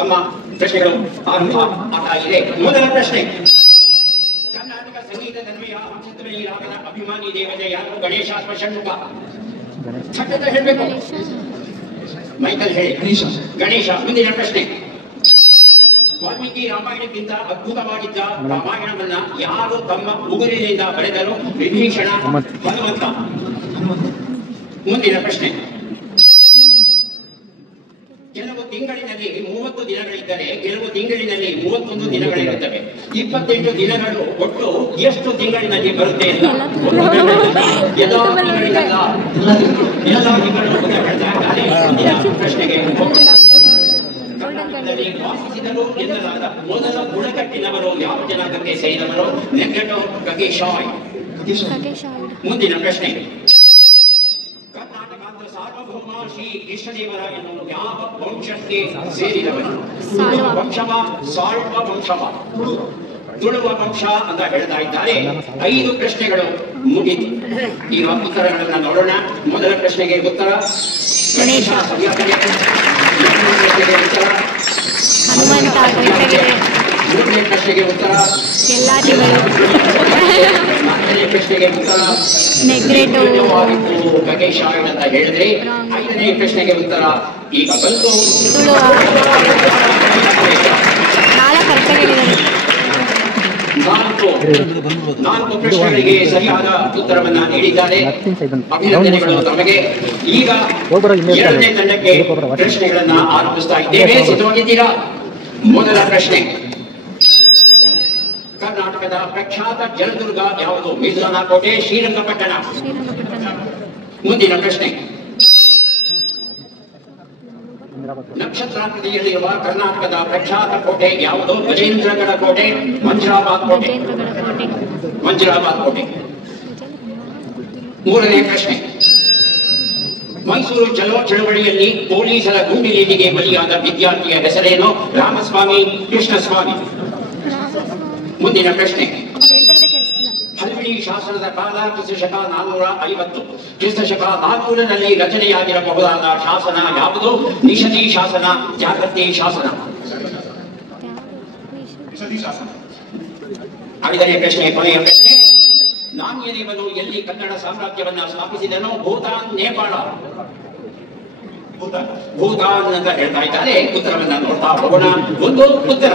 ತಮ್ಮ ಪ್ರಶ್ನೆಗಳು ಆರಂಭ ಆಗ್ತಾ ಇದೆ. ಮೊದಲ ಪ್ರಶ್ನೆ, ಕರ್ನಾಟಕ ಸಂಗೀತ ತನ್ಮಯ ಚಿತ್ರದಲ್ಲಿ ರಾಗದ ಅಭಿಮಾನಿ ದೇವತೆ ಯಾರು? ಗಣೇಶ ಅಥವಾ ಷಣ್ಮುಖ? ಸತ್ಯದ ಹೇಳಬೇಕು. ಮೈಕಲ್ ಹೇಳಿ. ಗಣೇಶ. ಮುಂದಿನ ಪ್ರಶ್ನೆ, ವಾಲ್ಮೀಕಿ ರಾಮಾಯಣಕ್ಕಿಂತ ಅದ್ಭುತವಾಗಿದ್ದ ರಾಮಾಯಣವನ್ನ ಯಾರು ತಮ್ಮ ಉಗುರಿನಿಂದ ಬರೆದರು? ವಿಭೀಷಣ, ಹನುಮಂತ? ಮುಂದಿನ ಪ್ರಶ್ನೆ, ಕೆಲವು ತಿಂಗಳಿನಲ್ಲಿ 30 ದಿನಗಳಿದ್ದರೆ ಕೆಲವು ತಿಂಗಳಿನಲ್ಲಿ 31 ದಿನಗಳಿರುತ್ತವೆ. 28 ದಿನಗಳು ಒಟ್ಟು ಎಷ್ಟು ತಿಂಗಳಿನಲ್ಲಿ ಬರುತ್ತೆ ಅಂತ ಎಲ್ಲ ತಿಂಗಳು ಪ್ರಶ್ನೆಗೆ ಕರ್ನಾಟಕದಲ್ಲಿ ವಾಸಿಸಿದರು ಎನ್ನಲಾದ ಮೊದಲ ಬುಡಕಟ್ಟಿನವರು ಯಾವ ಜನಾಂಗಕ್ಕೆ ಸೇರಿದವರು? ನೆಗ್ರೆಟೋ, ಕಗೇಶಾಯ್? ಮುಂದಿನ ಪ್ರಶ್ನೆ, ಕರ್ನಾಟಕದ ಸಾರ್ವಭೌಮ ಶ್ರೀ ಕೃಷ್ಣದೇವರಾಯನು ಯಾವ ವಂಶಕ್ಕೆ ಸೇರಿದವರು? ವಂಶವ, ಸಾಳ್ವ ವಂಶವ, ತುಳುವ ವಂಶ ಅಂತ ಹೇಳ್ತಾ ಇದ್ದಾರೆ. 5 ಪ್ರಶ್ನೆಗಳು ಮುಗಿತು. ಈಗ ಉತ್ತರಗಳನ್ನ ನೋಡೋಣ. ಮೊದಲ ಪ್ರಶ್ನೆಗೆ ಉತ್ತರ ಗಣೇಶ, ಸರಿಯಾಗಿದೆ. ಪ್ರಶ್ನೆಗೆ ಉತ್ತರ ಹನುಮಂತ, ಮೂರನೇ ಪ್ರಶ್ನೆಗೆ ಉತ್ತರ ನಾಲ್ಕನೇ ಪ್ರಶ್ನೆಗೆ ಉತ್ತರ ನೆಗ್ರೆಟೋ, ಕಗೇಶಾಯ್ ಅಂತ ಹೇಳಿದ್ರೆ. 5ನೇ ಪ್ರಶ್ನೆಗೆ ಉತ್ತರ ಈಗ ಬಂತು. ನಾಲ್ಕು ಪ್ರಶ್ನೆಗಳಿಗೆ ಸರಿಯಾದ ಉತ್ತರವನ್ನ ನೀಡಿದ್ದಾರೆ. ಅಭಿನಂದನೆಗಳು ತಮಗೆ. ಈಗ 2ನೇ ತಂಡಕ್ಕೆ ಪ್ರಶ್ನೆಗಳನ್ನ ಆರಂಭಿಸ್ತಾ ಇದ್ದೇವೆ. ಸಿದ್ಧವಾಗಿದ್ದೀರಾ? ಮೊದಲ ಪ್ರಶ್ನೆ, ಕರ್ನಾಟಕದ ಪ್ರಖ್ಯಾತ ಜಲದುರ್ಗ ಯಾವುದು? ಮಿರ್ಜಾನಕೋಟೆ, ಶ್ರೀರಂಗಪಟ್ಟಣ? ಮುಂದಿನ ಪ್ರಶ್ನೆ, ನಕ್ಷತ್ರಾಕೃತಿಯಲ್ಲಿರುವ ಕರ್ನಾಟಕದ ಪ್ರಖ್ಯಾತ ಕೋಟೆ ಯಾವುದು? ಗಜೇಂದ್ರಗಡ ಕೋಟೆ, ಮಂಜರಾಬಾದ್ ಕೋಟೆ? ಮಂಜರಾಬಾದ್ ಕೋಟೆ. ಮೂರನೇ ಪ್ರಶ್ನೆ, ಮೈಸೂರು ಚಲೋ ಚಳವಳಿಯಲ್ಲಿ ಪೊಲೀಸರ ಗುಂಡಿನೇಟಿಗೆ ಬಲಿಯಾದ ವಿದ್ಯಾರ್ಥಿಯ ಹೆಸರೇನು? ರಾಮಸ್ವಾಮಿ, ಕೃಷ್ಣಸ್ವಾಮಿ? ಮುಂದಿನ ಪ್ರಶ್ನೆ, ಹಲ್ಮಿಡಿ ಶಾಸನದ ಕಾಲ ಕ್ರಿಸ್ತಶಕ 450. ಕ್ರಿಸ್ತಶಕ 400ರಲ್ಲಿ ರಚನೆಯಾಗಿರಬಹುದಾದ ಶಾಸನ ಯಾವುದು? ನಿಷಧಿ ಶಾಸನ, ಜಾಗೃತಿ ಶಾಸನ? 5ನೇ ಪ್ರಶ್ನೆ, ಕೊನೆಯ ಪ್ರಶ್ನೆ, ನಾಣ್ಯದೇವನು ಎಲ್ಲಿ ಕನ್ನಡ ಸಾಮ್ರಾಜ್ಯವನ್ನ ಸ್ಥಾಪಿಸಿದನು? ಭೂತಾನ್, ನೇಪಾಳ? ಭೂತಾನ್ ಅಂತ ಹೇಳ್ತಾ ಇದ್ದಾರೆ. ಉತ್ತರವನ್ನ ನೋಡ್ತಾ ಹೋಗೋಣ. ಒಂದು ಉತ್ತರ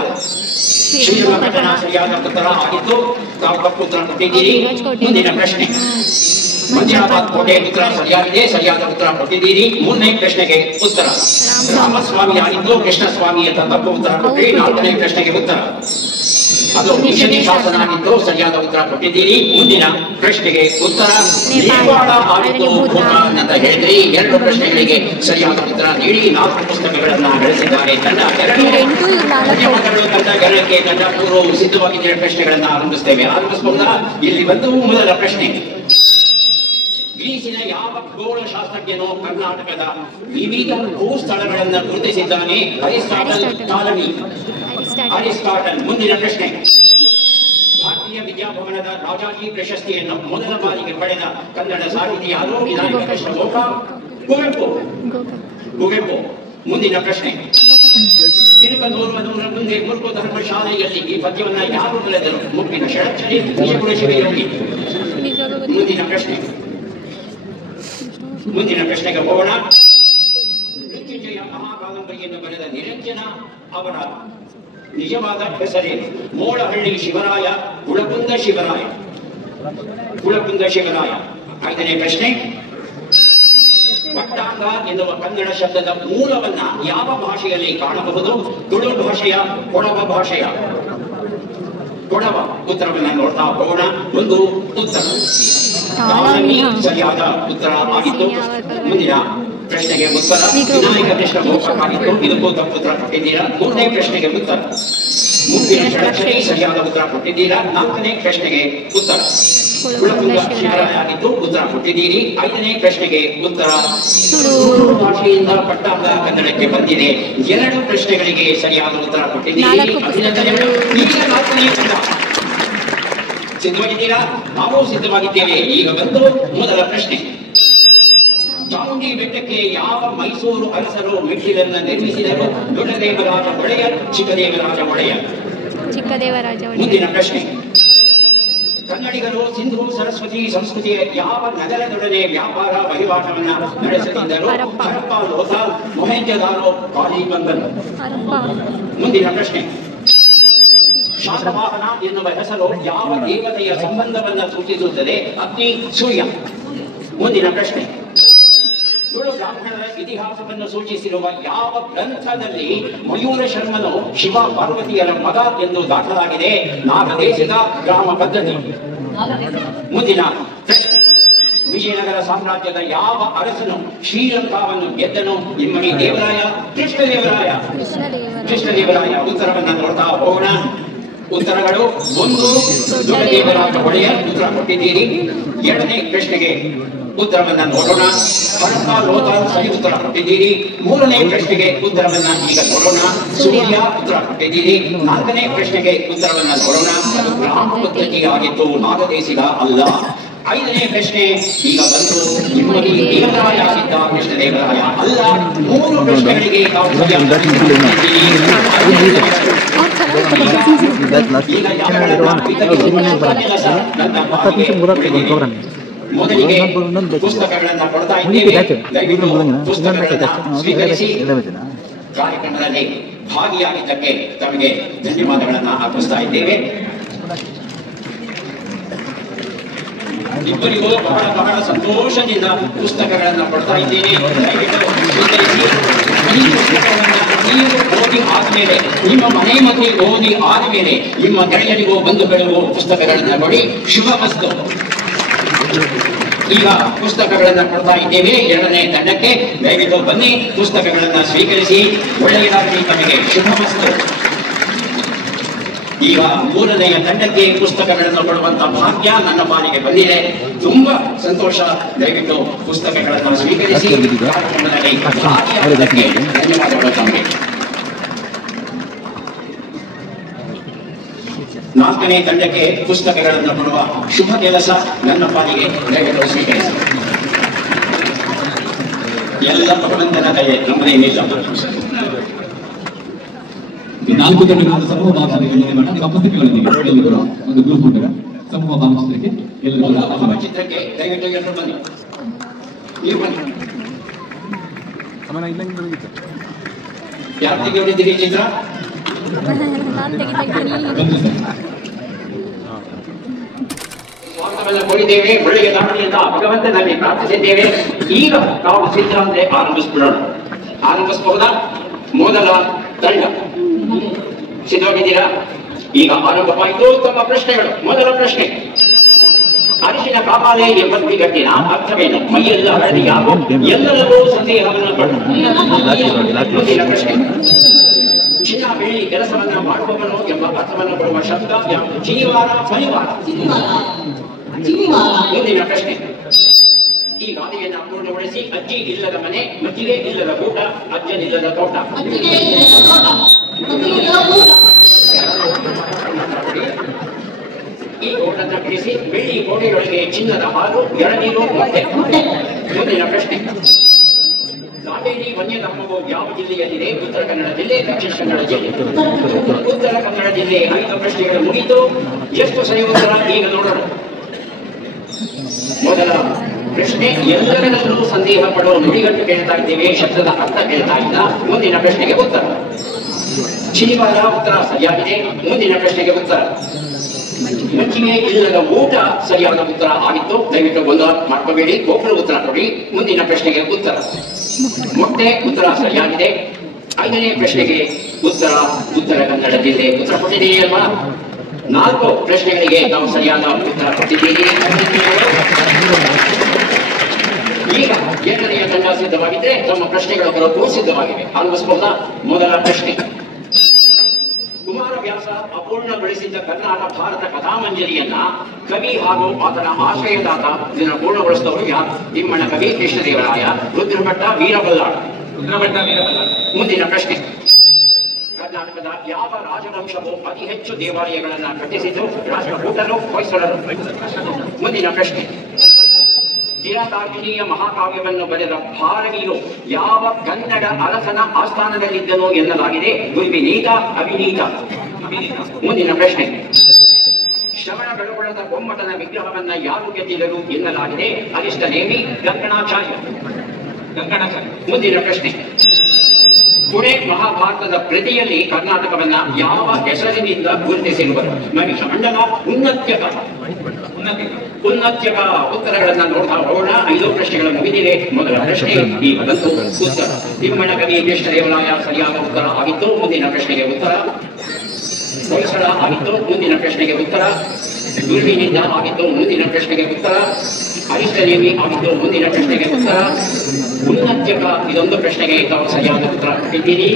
ಶ್ರೀರಂಗಪಟ್ಟಣ ಸರಿಯಾದ ಉತ್ತರ ಆಗಿತ್ತು. ತಾವು ತಪ್ಪು ಉತ್ತರ ಕೊಟ್ಟಿದ್ದೀರಿ. ಮುಂದಿನ ಪ್ರಶ್ನೆ, ಮಂಜರಾಬಾದ್ ಕೋಟೆ ಉತ್ತರ ಸರಿಯಾಗಿದೆ, ಸರಿಯಾದ ಉತ್ತರ ಕೊಟ್ಟಿದ್ದೀರಿ. 3ನೇ ಪ್ರಶ್ನೆಗೆ ಉತ್ತರ ರಾಮಸ್ವಾಮಿ ಆಗಿದ್ದು ಕೃಷ್ಣಸ್ವಾಮಿ ಅಂತ ತಪ್ಪು ಉತ್ತರ ಕೊಟ್ಟಿ. 4ನೇ ಪ್ರಶ್ನೆಗೆ ಉತ್ತರ ಅದು ನಿಷಧಿ ಶಾಸನ ಆಗಿದ್ದು ಸರಿಯಾದ ಉತ್ತರ ಕೊಟ್ಟಿದ್ದೀರಿ. ಮುಂದಿನ ಪ್ರಶ್ನೆಗೆ ಉತ್ತರ ನೇಪಾಳ ಆಗಿದ್ದು ಭೂತಾನ್ ಅಂತ ಹೇಳಿದ್ರಿ. 2 ಪ್ರಶ್ನೆಗಳಿಗೆ ಸರಿಯಾದ ಉತ್ತರ ನೀಡಿ 4 ಪುಸ್ತಕಗಳನ್ನ ಗಳಿಸಿದ್ದಾರೆ. ತಂಡ 2 ತಂಡ 2ಕ್ಕೆ ತಂಡ 3 ಸಿದ್ಧವಾಗಿದ್ದ ಪ್ರಶ್ನೆಗಳನ್ನ ಆರಂಭಿಸ್ತೇವೆ. ಆರಂಭಿಸಬಹುದಾ? ಇಲ್ಲಿ ಬಂದು ಮೊದಲ ಪ್ರಶ್ನೆ, ಗ್ರೀಸಿನ ಯಾವ ಖಗೋಳಶಾಸ್ತ್ರಜ್ಞನು ಕರ್ನಾಟಕದ ವಿವಿಧ ಭೂ ಸ್ಥಳಗಳನ್ನು ಗುರುತಿಸಿದ್ದಾನೆ? Aristotle, Ptolemy? ಅರಿಸ್ಟಾಟಲ್. ಮುಂದಿನ ಪ್ರಶ್ನೆ. ಭಾರತೀಯ ವಿದ್ಯಾಭವನದ ರಾಜಾಜಿ ಪ್ರಶಸ್ತಿಯನ್ನು ಮೊದಲ ಬಾರಿಗೆ ಪಡೆದ ಕನ್ನಡ ಸಾಹಿತಿ ಯಾರು? ವಿಧಾಯಕ ಕೃಷ್ಣ ಗೋಕಾಕ್, ಕುವೆಂಪು. ಮುಂದಿನ ಪ್ರಶ್ನೆ. ತಿರುಪನೂರವನೂರ ಮುಂದೆ ಮುರುಘ ಧರ್ಮ ಶಾಲೆಯಲ್ಲಿ ಈ ಪದ್ಯವನ್ನ ಯಾರು ಬರೆದರು? ಮುಪ್ಪಿನ ಷಡಕ್ಷರಿ, ನಿಜಗುಣ ಶಿವಯೋಗಿ. ಮುಂದಿನ ಪ್ರಶ್ನೆಗೆ ಹೋಗೋಣ. ಮೃತ್ಯುಂಜಯ ಮಹಾಕಾದಂಬರಿಯನ್ನು ಬರೆದ ನಿರಂಜನ ಅವರ ನಿಜವಾದ ಹೆಸರೇನು? ಮೋಳಹಳ್ಳಿ ಶಿವರಾಯ, ಕುಳಕುಂದ ಶಿವರಾಯ. 5ನೇ ಪ್ರಶ್ನೆ. ಪಟ್ಟಾಂಗ ಎನ್ನುವ ಕನ್ನಡ ಶಬ್ದದ ಮೂಲವನ್ನ ಯಾವ ಭಾಷೆಯಲ್ಲಿ ಕಾಣಬಹುದು? ತುಳು ಭಾಷೆಯ, ಕೊಡವ ಭಾಷೆಯ? ಕೊಡವ. ಉತ್ತರವನ್ನ ನೋಡ್ತಾ ಹೋಗೋಣ. ಒಂದು ಉತ್ತರ ಸರಿಯಾದ ಉತ್ತರ ಆಗಿತ್ತು. ಮುಂದಿನ ಪ್ರಶ್ನೆಗೆ ಉತ್ತರ ವಿನಾಯಕ ಕೃಷ್ಣ ಗೋಕಾಕ್ ಆಗಿತ್ತು. ಇದಕ್ಕೂ ತಪ್ಪು ಉತ್ತರ ಕೊಟ್ಟಿದ್ದೀರಾ. 3ನೇ ಪ್ರಶ್ನೆಗೆ ಉತ್ತರ ಮುಪ್ಪಿನ ಷಡಕ್ಷರಿ ಸರಿಯಾದ ಉತ್ತರ ಕೊಟ್ಟಿದ್ದೀರಾ. 4ನೇ ಪ್ರಶ್ನೆಗೆ ಉತ್ತರ ಕುಳಕುಂದ ಶಿವರಾಯ ಆಗಿತ್ತು, ಉತ್ತರ ಕೊಟ್ಟಿದ್ದೀರಿ. 5ನೇ ಪ್ರಶ್ನೆಗೆ ಉತ್ತರ ತುಳು ಭಾಷೆಯಿಂದ ಪಟ್ಟಾಂಗ ಕನ್ನಡಕ್ಕೆ ಬಂದಿದೆ. 2 ಪ್ರಶ್ನೆಗಳಿಗೆ ಸರಿಯಾದ ಉತ್ತರ ಕೊಟ್ಟಿದ್ದೀರಿ. ಅಭಿನಂದನೆಗಳು. ಈಗ 4ನೇ ಉತ್ತರ. ಸಿದ್ಧವಾಗಿದ್ದೀರಾ? ನಾವು ಸಿದ್ಧವಾಗಿದ್ದೇವೆ. ಈಗ ಬಂದು ಮೊದಲ ಪ್ರಶ್ನೆ. ಚಾಮುಂಡಿ ಬೆಟ್ಟಕ್ಕೆ ಯಾವ ಮೈಸೂರು ಅರಸರು ಮೆಟ್ಟಿಲನ್ನು ನಿರ್ಮಿಸಿದರು? ದೊಡ್ಡದೇವರಾಜ ಒಡೆಯರ್, ಚಿಕ್ಕದೇವರಾಜ ಒಡೆಯರ್? ಮುಂದಿನ ಪ್ರಶ್ನೆ. ಕನ್ನಡಿಗರು ಸಿಂಧು ಸರಸ್ವತಿ ಸಂಸ್ಕೃತಿಯ ಯಾವ ನಗರದೊಡನೆ ವ್ಯಾಪಾರ ವಹಿವಾಟವನ್ನ ನಡೆಸುತ್ತಿದ್ದರು? ಹರಪ್ಪ, ಲೋಥಾಲ್, ಮೊಹೆಂಜೊದಾರೋ, ಕಾಲಿಬಂಗನ್? ಮುಂದಿನ ಪ್ರಶ್ನೆ. ಶಾತವಾಹನ ಎನ್ನುವ ಹೆಸರು ಯಾವ ದೇವತೆಯ ಸಂಬಂಧವನ್ನ ಸೂಚಿಸುತ್ತದೆ? ಅಗ್ನಿ, ಸೂರ್ಯ? ಮುಂದಿನ ಪ್ರಶ್ನೆ. ತುಳು ಬ್ರಾಹ್ಮಣರ ಇತಿಹಾಸವನ್ನು ಸೂಚಿಸಿರುವ ಯಾವ ಗ್ರಂಥದಲ್ಲಿ ಮಯೂರ ಶರ್ಮನು ಶಿವ ಪಾರ್ವತಿಯರ ಮಗ ಎಂದು ದಾಖಲಾಗಿದೆ? ನಾಗದೇಶದ ಗ್ರಾಮ ಪದ್ಧತಿ? ಮುಂದಿನ ಪ್ರಶ್ನೆ. ವಿಜಯನಗರ ಸಾಮ್ರಾಜ್ಯದ ಯಾವ ಅರಸನು ಶ್ರೀಲಂಕಾವನ್ನು ಗೆದ್ದನು? ಇಮ್ಮಡಿ ದೇವರಾಯ, ಕೃಷ್ಣದೇವರಾಯ? ಕೃಷ್ಣದೇವರಾಯ. ಉತ್ತರವನ್ನ ನೋಡ್ತಾ ಹೋಗೋಣ. ಉತ್ತರಗಳು 1 ದೊಡ್ಡದೇವರಾಜ ಒಡೆಯರ್, ಉತ್ತರ ಕೊಟ್ಟಿದ್ದೀರಿ. 2ನೇ ಪ್ರಶ್ನೆಗೆ ಉತ್ತರವನ್ನ ನೋಡೋಣ. ಹರಪ್ಪ, ಲೋಥಾಲ್ ಸರಿ ಉತ್ತರ ಕೊಟ್ಟಿದ್ದೀರಿ. 3ನೇ ಪ್ರಶ್ನೆಗೆ ಉತ್ತರವನ್ನ ಈಗ ನೋಡೋಣ. ಸೂರ್ಯ, ಉತ್ತರ ಕೊಟ್ಟಿದ್ದೀರಿ. 4ನೇ ಪ್ರಶ್ನೆಗೆ ಉತ್ತರವನ್ನ ನೋಡೋಣ. ಗ್ರಾಮ ಪದ್ಧತಿಯಾಗಿತ್ತು, ನಾಗದೇಶಿಗ ಅಲ್ಲ. 5ನೇ ಪ್ರಶ್ನೆ ಈಗ ಬಂತು. ಇಮ್ಮಡಿ ದೇವರಾಯ ಆಗಿದ್ದ, ಕೃಷ್ಣದೇವರಾಯ ಅಲ್ಲ. 3 ಪ್ರಶ್ನೆಗಳಿಗೆ ನಾವು ಮೊದಲಿಗೆ ಪುಸ್ತಕಗಳನ್ನ ಕೊಡ್ತಾ ಇದ್ದೇವೆ. ದಯವಿಟ್ಟು ಪುಸ್ತಕಗಳನ್ನ ಸ್ವೀಕರಿಸಿ ಕಾರ್ಯಕ್ರಮದಲ್ಲಿ ಭಾಗಿಯಾಗಿದ್ದಕ್ಕೆ ತಮಗೆ ಧನ್ಯವಾದಗಳನ್ನ ಅರ್ಪಿಸ್ತಾ ಇದ್ದೇವೆ. ಇಬ್ಬರಿಗೂ ಬಹಳ ಸಂತೋಷದಿಂದ ಪುಸ್ತಕಗಳನ್ನ ಕೊಡ್ತಾ ಇದ್ದೇನೆ. ದಯವಿಟ್ಟು ಸ್ವೀಕರಿಸಿ. ಈ ಪುಸ್ತಕಗಳನ್ನ ನೀವು ಓದಿ ಆದ್ಮೇಲೆ, ನಿಮ್ಮ ಮನೆ ಮಧ್ಯೆ ಓದಿ ಆದ್ಮೇಲೆ ನಿಮ್ಮ ಗೆಳೆಯರಿಗೂ ಬಂಧುಗಳಿಗೂ ಪುಸ್ತಕಗಳನ್ನ ಕೊಡಿ. ಶುಭ ವಸ್ತು. ಈಗ ಪುಸ್ತಕಗಳನ್ನ ಕೊಡ್ತಾ ಇದ್ದೇವೆ 2ನೇ ತಂಡಕ್ಕೆ. ದಯವಿಟ್ಟು ಬನ್ನಿ, ಪುಸ್ತಕಗಳನ್ನ ಸ್ವೀಕರಿಸಿ. ಒಳ್ಳೆಯದಾಗಲಿ ತಮಗೆ. ಶುಭ ವಸ್ತು. ಈಗ 3ನೇ ತಂಡಕ್ಕೆ ಪುಸ್ತಕಗಳನ್ನು ಕೊಡುವಂತ ಭಾಗ್ಯ ನನ್ನ ಪಾಲಿಗೆ ಬಂದಿದೆ. ತುಂಬಾ ಸಂತೋಷ. ದಯವಿಟ್ಟು ಪುಸ್ತಕಗಳನ್ನು ಸ್ವೀಕರಿಸಿ. ಧನ್ಯವಾದಗಳು ತಮಗೆ. 4ನೇ ತಂಡಕ್ಕೆ ಪುಸ್ತಕಗಳನ್ನು ಕೊಡುವ ಶುಭ ಕೆಲಸ ನನ್ನ ಪಾಲಿಗೆ. ದಯವಿಟ್ಟು ಸ್ವೀಕರಿಸಿ. ಎಲ್ಲ ಭಗವಂತನ ದಯೆ, ನಮ್ಮದೇನಿಲ್ಲ. 4 ತಂಡಗಳ ಸಮೂಹ ಭಾವಚಿತ್ರಗಳಿಗೆ ನಿಮ್ಮ ಪುಸ್ತಕಗಳೊಂದಿಗೆ ಒಂದು ಗ್ರೂಪ್ ಉಂಟು. ಸಮೂಹ ಭಾವಚಿತ್ರಕ್ಕೆ ಎಲ್ಲರೂ ಭಾವಚಿತ್ರಕ್ಕೆ ದಯವಿಟ್ಟು ಎಲ್ಲರೂ ಬನ್ನಿ. ನೀವು ಬನ್ನಿ. ಯಾರು ತೆಗೆದಿದ್ದೀರಿ ಚಿತ್ರ? ಸ್ವಾಗತವನ್ನು ಕೋರಿದ್ದೇವೆ. ಒಳ್ಳೆಯ ದಾರಿಯಿಂದ ಭಗವಂತನಲ್ಲಿ ಪ್ರಾರ್ಥಿಸಿದ್ದೇವೆ. ಈಗ ನಾವು ಸಿದ್ಧ ಅಂದ್ರೆ ಆರಂಭಿಸ್ಬಿಡೋಣ. ಆರಂಭಿಸಬಹುದಾ? ಮೊದಲ ತಂಡ ಸಿದ್ಧವಾಗಿದ್ದೀರಾ? ಈಗ ಆರಂಭವಾಯಿತು ತಮ್ಮ ಪ್ರಶ್ನೆಗಳು. ಮೊದಲ ಪ್ರಶ್ನೆ. ಅರಿಶಿನ ಕಾಪಾಲೆ ಎಂಬತ್ತಿ ಗಟ್ಟಿನ ಅರ್ಥವೇನು? ಮೈಯೆಲ್ಲ ಹಳದಿಯಾಗು, ಎಲ್ಲರಿಗೂ ಸಂದೇಹವನ್ನು ಪಡು. ಮುಂದಿನ ಪ್ರಶ್ನೆ. ಚಿನ್ನ ಬೆಳ್ಳಿ ಕೆಲಸವನ್ನ ಮಾಡುವವನು ಎಂಬ ಅರ್ಥವನ್ನು ಕೊಡುವ ಶಬ್ದ ಯಾವುದು? ಜೀವಾರ, ಪರಿವಾರ? ಮುಂದಿನ ಪ್ರಶ್ನೆ. ಈ ಗಾದೆಯನ್ನು ಪೂರ್ಣಗೊಳಿಸಿ. ಅಜ್ಜಿ ಇಲ್ಲದ ಮನೆ, ಮಜ್ಜಿಗೆ ಇಲ್ಲದ ಊಟ, ಅಜ್ಜನಿಲ್ಲದ ತೋಟ? ಚಿನ್ನದ ಹಾಲು, ಎಳನೀರು, ಮೊಟ್ಟೆ. ಮುಂದಿನ ಪ್ರಶ್ನೆ, ದಾಂಡೇಲಿ ವನ್ಯಧಾಮವು ಯಾವ ಜಿಲ್ಲೆಯಲ್ಲಿದೆ? ಉತ್ತರ ಕನ್ನಡ ಜಿಲ್ಲೆ, ದಕ್ಷಿಣ ಕನ್ನಡ ಜಿಲ್ಲೆ. ಉತ್ತರ ಕನ್ನಡ ಜಿಲ್ಲೆ. 5 ಪ್ರಶ್ನೆಗಳು ಮುಗಿತು. ಎಷ್ಟು ಸರಿ ಉತ್ತರ ಈಗ ನೋಡೋಣ. ಮೊದಲ ಪ್ರಶ್ನೆ, ಎಲ್ಲರಲ್ಲೂ ಸಂದೇಹ ಪಡುವ ನುಡಿಗಟ್ಟು ಕೇಳ್ತಾ ಇದ್ದೇವೆ, ಶಬ್ದದ ಅರ್ಥ ಕೇಳ್ತಾ ಇಲ್ಲ. ಮುಂದಿನ ಪ್ರಶ್ನೆಗೆ ಉತ್ತರ. ಶನಿವಾರ ಉತ್ತರ ಸರಿಯಾಗಿದೆ. ಮುಂದಿನ ಪ್ರಶ್ನೆಗೆ ಉತ್ತರ. ಮಜ್ಜಿಗೆ ಇಲ್ಲದ ಊಟ ಸರಿಯಾದ ಉತ್ತರ ಆಗಿತ್ತು. ದಯವಿಟ್ಟು ಗೊಂದಲ ಮಾಡ್ಕೋಬೇಡಿ, ಒಬ್ಬರು ಉತ್ತರ ಕೊಡಿ. ಮುಂದಿನ ಪ್ರಶ್ನೆಗೆ ಉತ್ತರ. ಮೊಟ್ಟೆ ಉತ್ತರ ಸರಿಯಾಗಿದೆ. 5ನೇ ಪ್ರಶ್ನೆಗೆ ಉತ್ತರ ಉತ್ತರ ಕನ್ನಡ ಜಿಲ್ಲೆ. ಉತ್ತರ ಕೊಟ್ಟಿದ್ದೀರಿ ಅಲ್ವಾ? 4 ಪ್ರಶ್ನೆಗಳಿಗೆ ತಾವು ಸರಿಯಾದ ಉತ್ತರ ಕೊಟ್ಟಿದ್ದೀರಿ. ಈಗ 2ನೆಯ ತಂಡ ಸಿದ್ಧವಾಗಿದ್ರೆ ತಮ್ಮ ಪ್ರಶ್ನೆಗಳು ಬರೋಕ್ಕೂ ಸಿದ್ಧವಾಗಿವೆ. ಆರಂಭಿಸಬಹುದಾ? ಮೊದಲ ಪ್ರಶ್ನೆ, ಕುಮಾರವ್ಯಾಸ ಅಪೂರ್ಣಗೊಳಿಸಿದ್ದ ಕರ್ನಾಟ ಭಾರತ ಕಥಾಮಂಜರಿಯನ್ನ ಕವಿ ಹಾಗೂ ಆತನ ಆಶ್ರಯದಾತ ಇದನ್ನು ಪೂರ್ಣಗೊಳಿಸಿದವರು ಯಾರು? ತಿಮ್ಮಣ್ಣ ಕವಿ, ಕೃಷ್ಣದೇವರಾಯ, ರುದ್ರಭಟ್ಟ, ವೀರಬಲ್ಲಾಳ. ಮುಂದಿನ ಪ್ರಶ್ನೆ, ಕರ್ನಾಟಕದ ಯಾವ ರಾಜವಂಶವು ಅತಿ ಹೆಚ್ಚು ದೇವಾಲಯಗಳನ್ನ ಕಟ್ಟಿಸಿದ್ದು? ರಾಷ್ಟ್ರಕೂಟರು, ಹೊಯ್ಸಳರು. ಮುಂದಿನ ಪ್ರಶ್ನೆ, ಕಿರಾತಾರ್ಜುನೀಯ ಮಹಾಕಾವ್ಯವನ್ನು ಬರೆದ ಭಾರವೀರು ಯಾವ ಕನ್ನಡ ಅರಸನ ಆಸ್ಥಾನದಲ್ಲಿದ್ದನು ಎನ್ನಲಾಗಿದೆ? ದುರ್ವಿನೀತ, ಅವಿನೀತ. ಮುಂದಿನ ಪ್ರಶ್ನೆ, ಶ್ರವಣ ಬೆಳಗೊಳದ ಗೊಮ್ಮಟನ ವಿಗ್ರಹವನ್ನ ಯಾರು ಗೆದ್ದಿದರು ಎನ್ನಲಾಗಿದೆ? ಅರಿಷ್ಟ ನೇಮಿ, ಗಂಗಣಾಚಾರ್ಯ. ಮುಂದಿನ ಪ್ರಶ್ನೆ, ಪುಣೆ ಮಹಾಭಾರತದ ಕೃತಿಯಲ್ಲಿ ಕರ್ನಾಟಕವನ್ನ ಯಾವ ಹೆಸರಿನಿಂದ ಗುರುತಿಸಿರುವರು? ಮಹಿಷ ಮಂಡಲ, ಉನ್ನತ್ಯಕ. ಉನ್ನತ್ಯಕ. ಉತ್ತರಗಳನ್ನ ನೋಡ್ತಾ ಹೋಗೋಣ. 5 ಪ್ರಶ್ನೆಗಳು ಮುಗಿದಿವೆ. ಮೊದಲ ಪ್ರಶ್ನೆ ಈಗ ಬಂತು. ಉತ್ತರ ತಿಮ್ಮಣ್ಣ ಕವಿ, ಕೃಷ್ಣದೇವರಾಯ ಸರಿಯಾದ ಉತ್ತರ ಆಗಿತ್ತು. ಮುಂದಿನ ಪ್ರಶ್ನೆಗೆ ಉತ್ತರ. ಹೊಯ್ಸಳ ಆಗಿತ್ತು. ಮುಂದಿನ ಪ್ರಶ್ನೆಗೆ ಉತ್ತರ. ದುರ್ವಿನೀತ ಆಗಿತ್ತು. ಮುಂದಿನ ಪ್ರಶ್ನೆಗೆ ಉತ್ತರ. ಅರಿಷ್ಟನೇಮಿ ಆಗಿತ್ತು. ಮುಂದಿನ ಪ್ರಶ್ನೆಗೆ ಉತ್ತರ. ಉನ್ನತ್ಯಕ. ಇದೊಂದು ಪ್ರಶ್ನೆಗೆ ತಾವು ಸರಿಯಾದ ಉತ್ತರ ಕೊಟ್ಟಿದ್ದೀರಿ.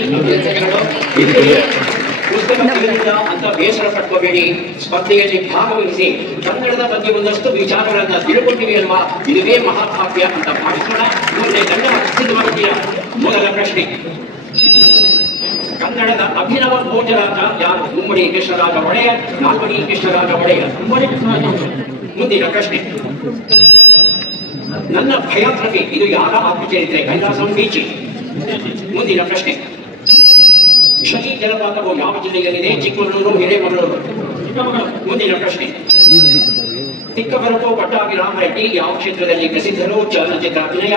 ಪುಸ್ತಕ ತಿಳಿದಿಲ್ಲ ಅಂತ ಬೇಸರ ಪಟ್ಕೋಬೇಡಿ. ಸ್ಪರ್ಧೆಯಲ್ಲಿ ಭಾಗವಹಿಸಿ ಕನ್ನಡದ ಬಗ್ಗೆ ಒಂದಷ್ಟು ವಿಚಾರಗಳನ್ನ ತಿಳ್ಕೊಂಡಿವಿ ಅಲ್ವಾ? ಇದುವೇ ಮಹಾಭಾಗ್ಯ ಅಂತ ಭಾವಿಸೋಣ. ಮುಂದೆ ತಂಡ ಸಿದ್ಧವಾಗುತ್ತೀರಾ? ಮೊದಲ ಪ್ರಶ್ನೆ, ಕನ್ನಡದ ಅಭಿನವ ಭೋಜರಾಜ ಯಾರು? ಮುಮ್ಮಡಿ ಕೃಷ್ಣರಾಜ ಒಡೆಯರ್, ನಾಲ್ವಡಿ ಕೃಷ್ಣರಾಜ ಒಡೆಯರ್. ಮುಂದಿನ ಪ್ರಶ್ನೆ, ನನ್ನ ಬಯೋಗ್ರಫಿ ಇದು ಯಾರ ಆತ್ಮಚರಿತ್ರೆ? ಕೈಲಾಸಂ ಬೀಚಿ. ಮುಂದಿನ ಪ್ರಶ್ನೆ, ಶನಿ ಜಲಪಾತವು ಯಾವ ಜಿಲ್ಲೆಯಲ್ಲಿದೆ? ಚಿಕ್ಕಮಗಳೂರು, ಹಿರೇಮಗಳೂರು. ಮುಂದಿನ ಪ್ರಶ್ನೆ, ತಿಕ್ಕಬರಪು ಪಟ್ಟಾಭಿರಾಮ ರೆಡ್ಡಿ ಯಾವ ಕ್ಷೇತ್ರದಲ್ಲಿ ಪ್ರಸಿದ್ಧರು? ಚಲನಚಿತ್ರ ಅಭಿನಯ,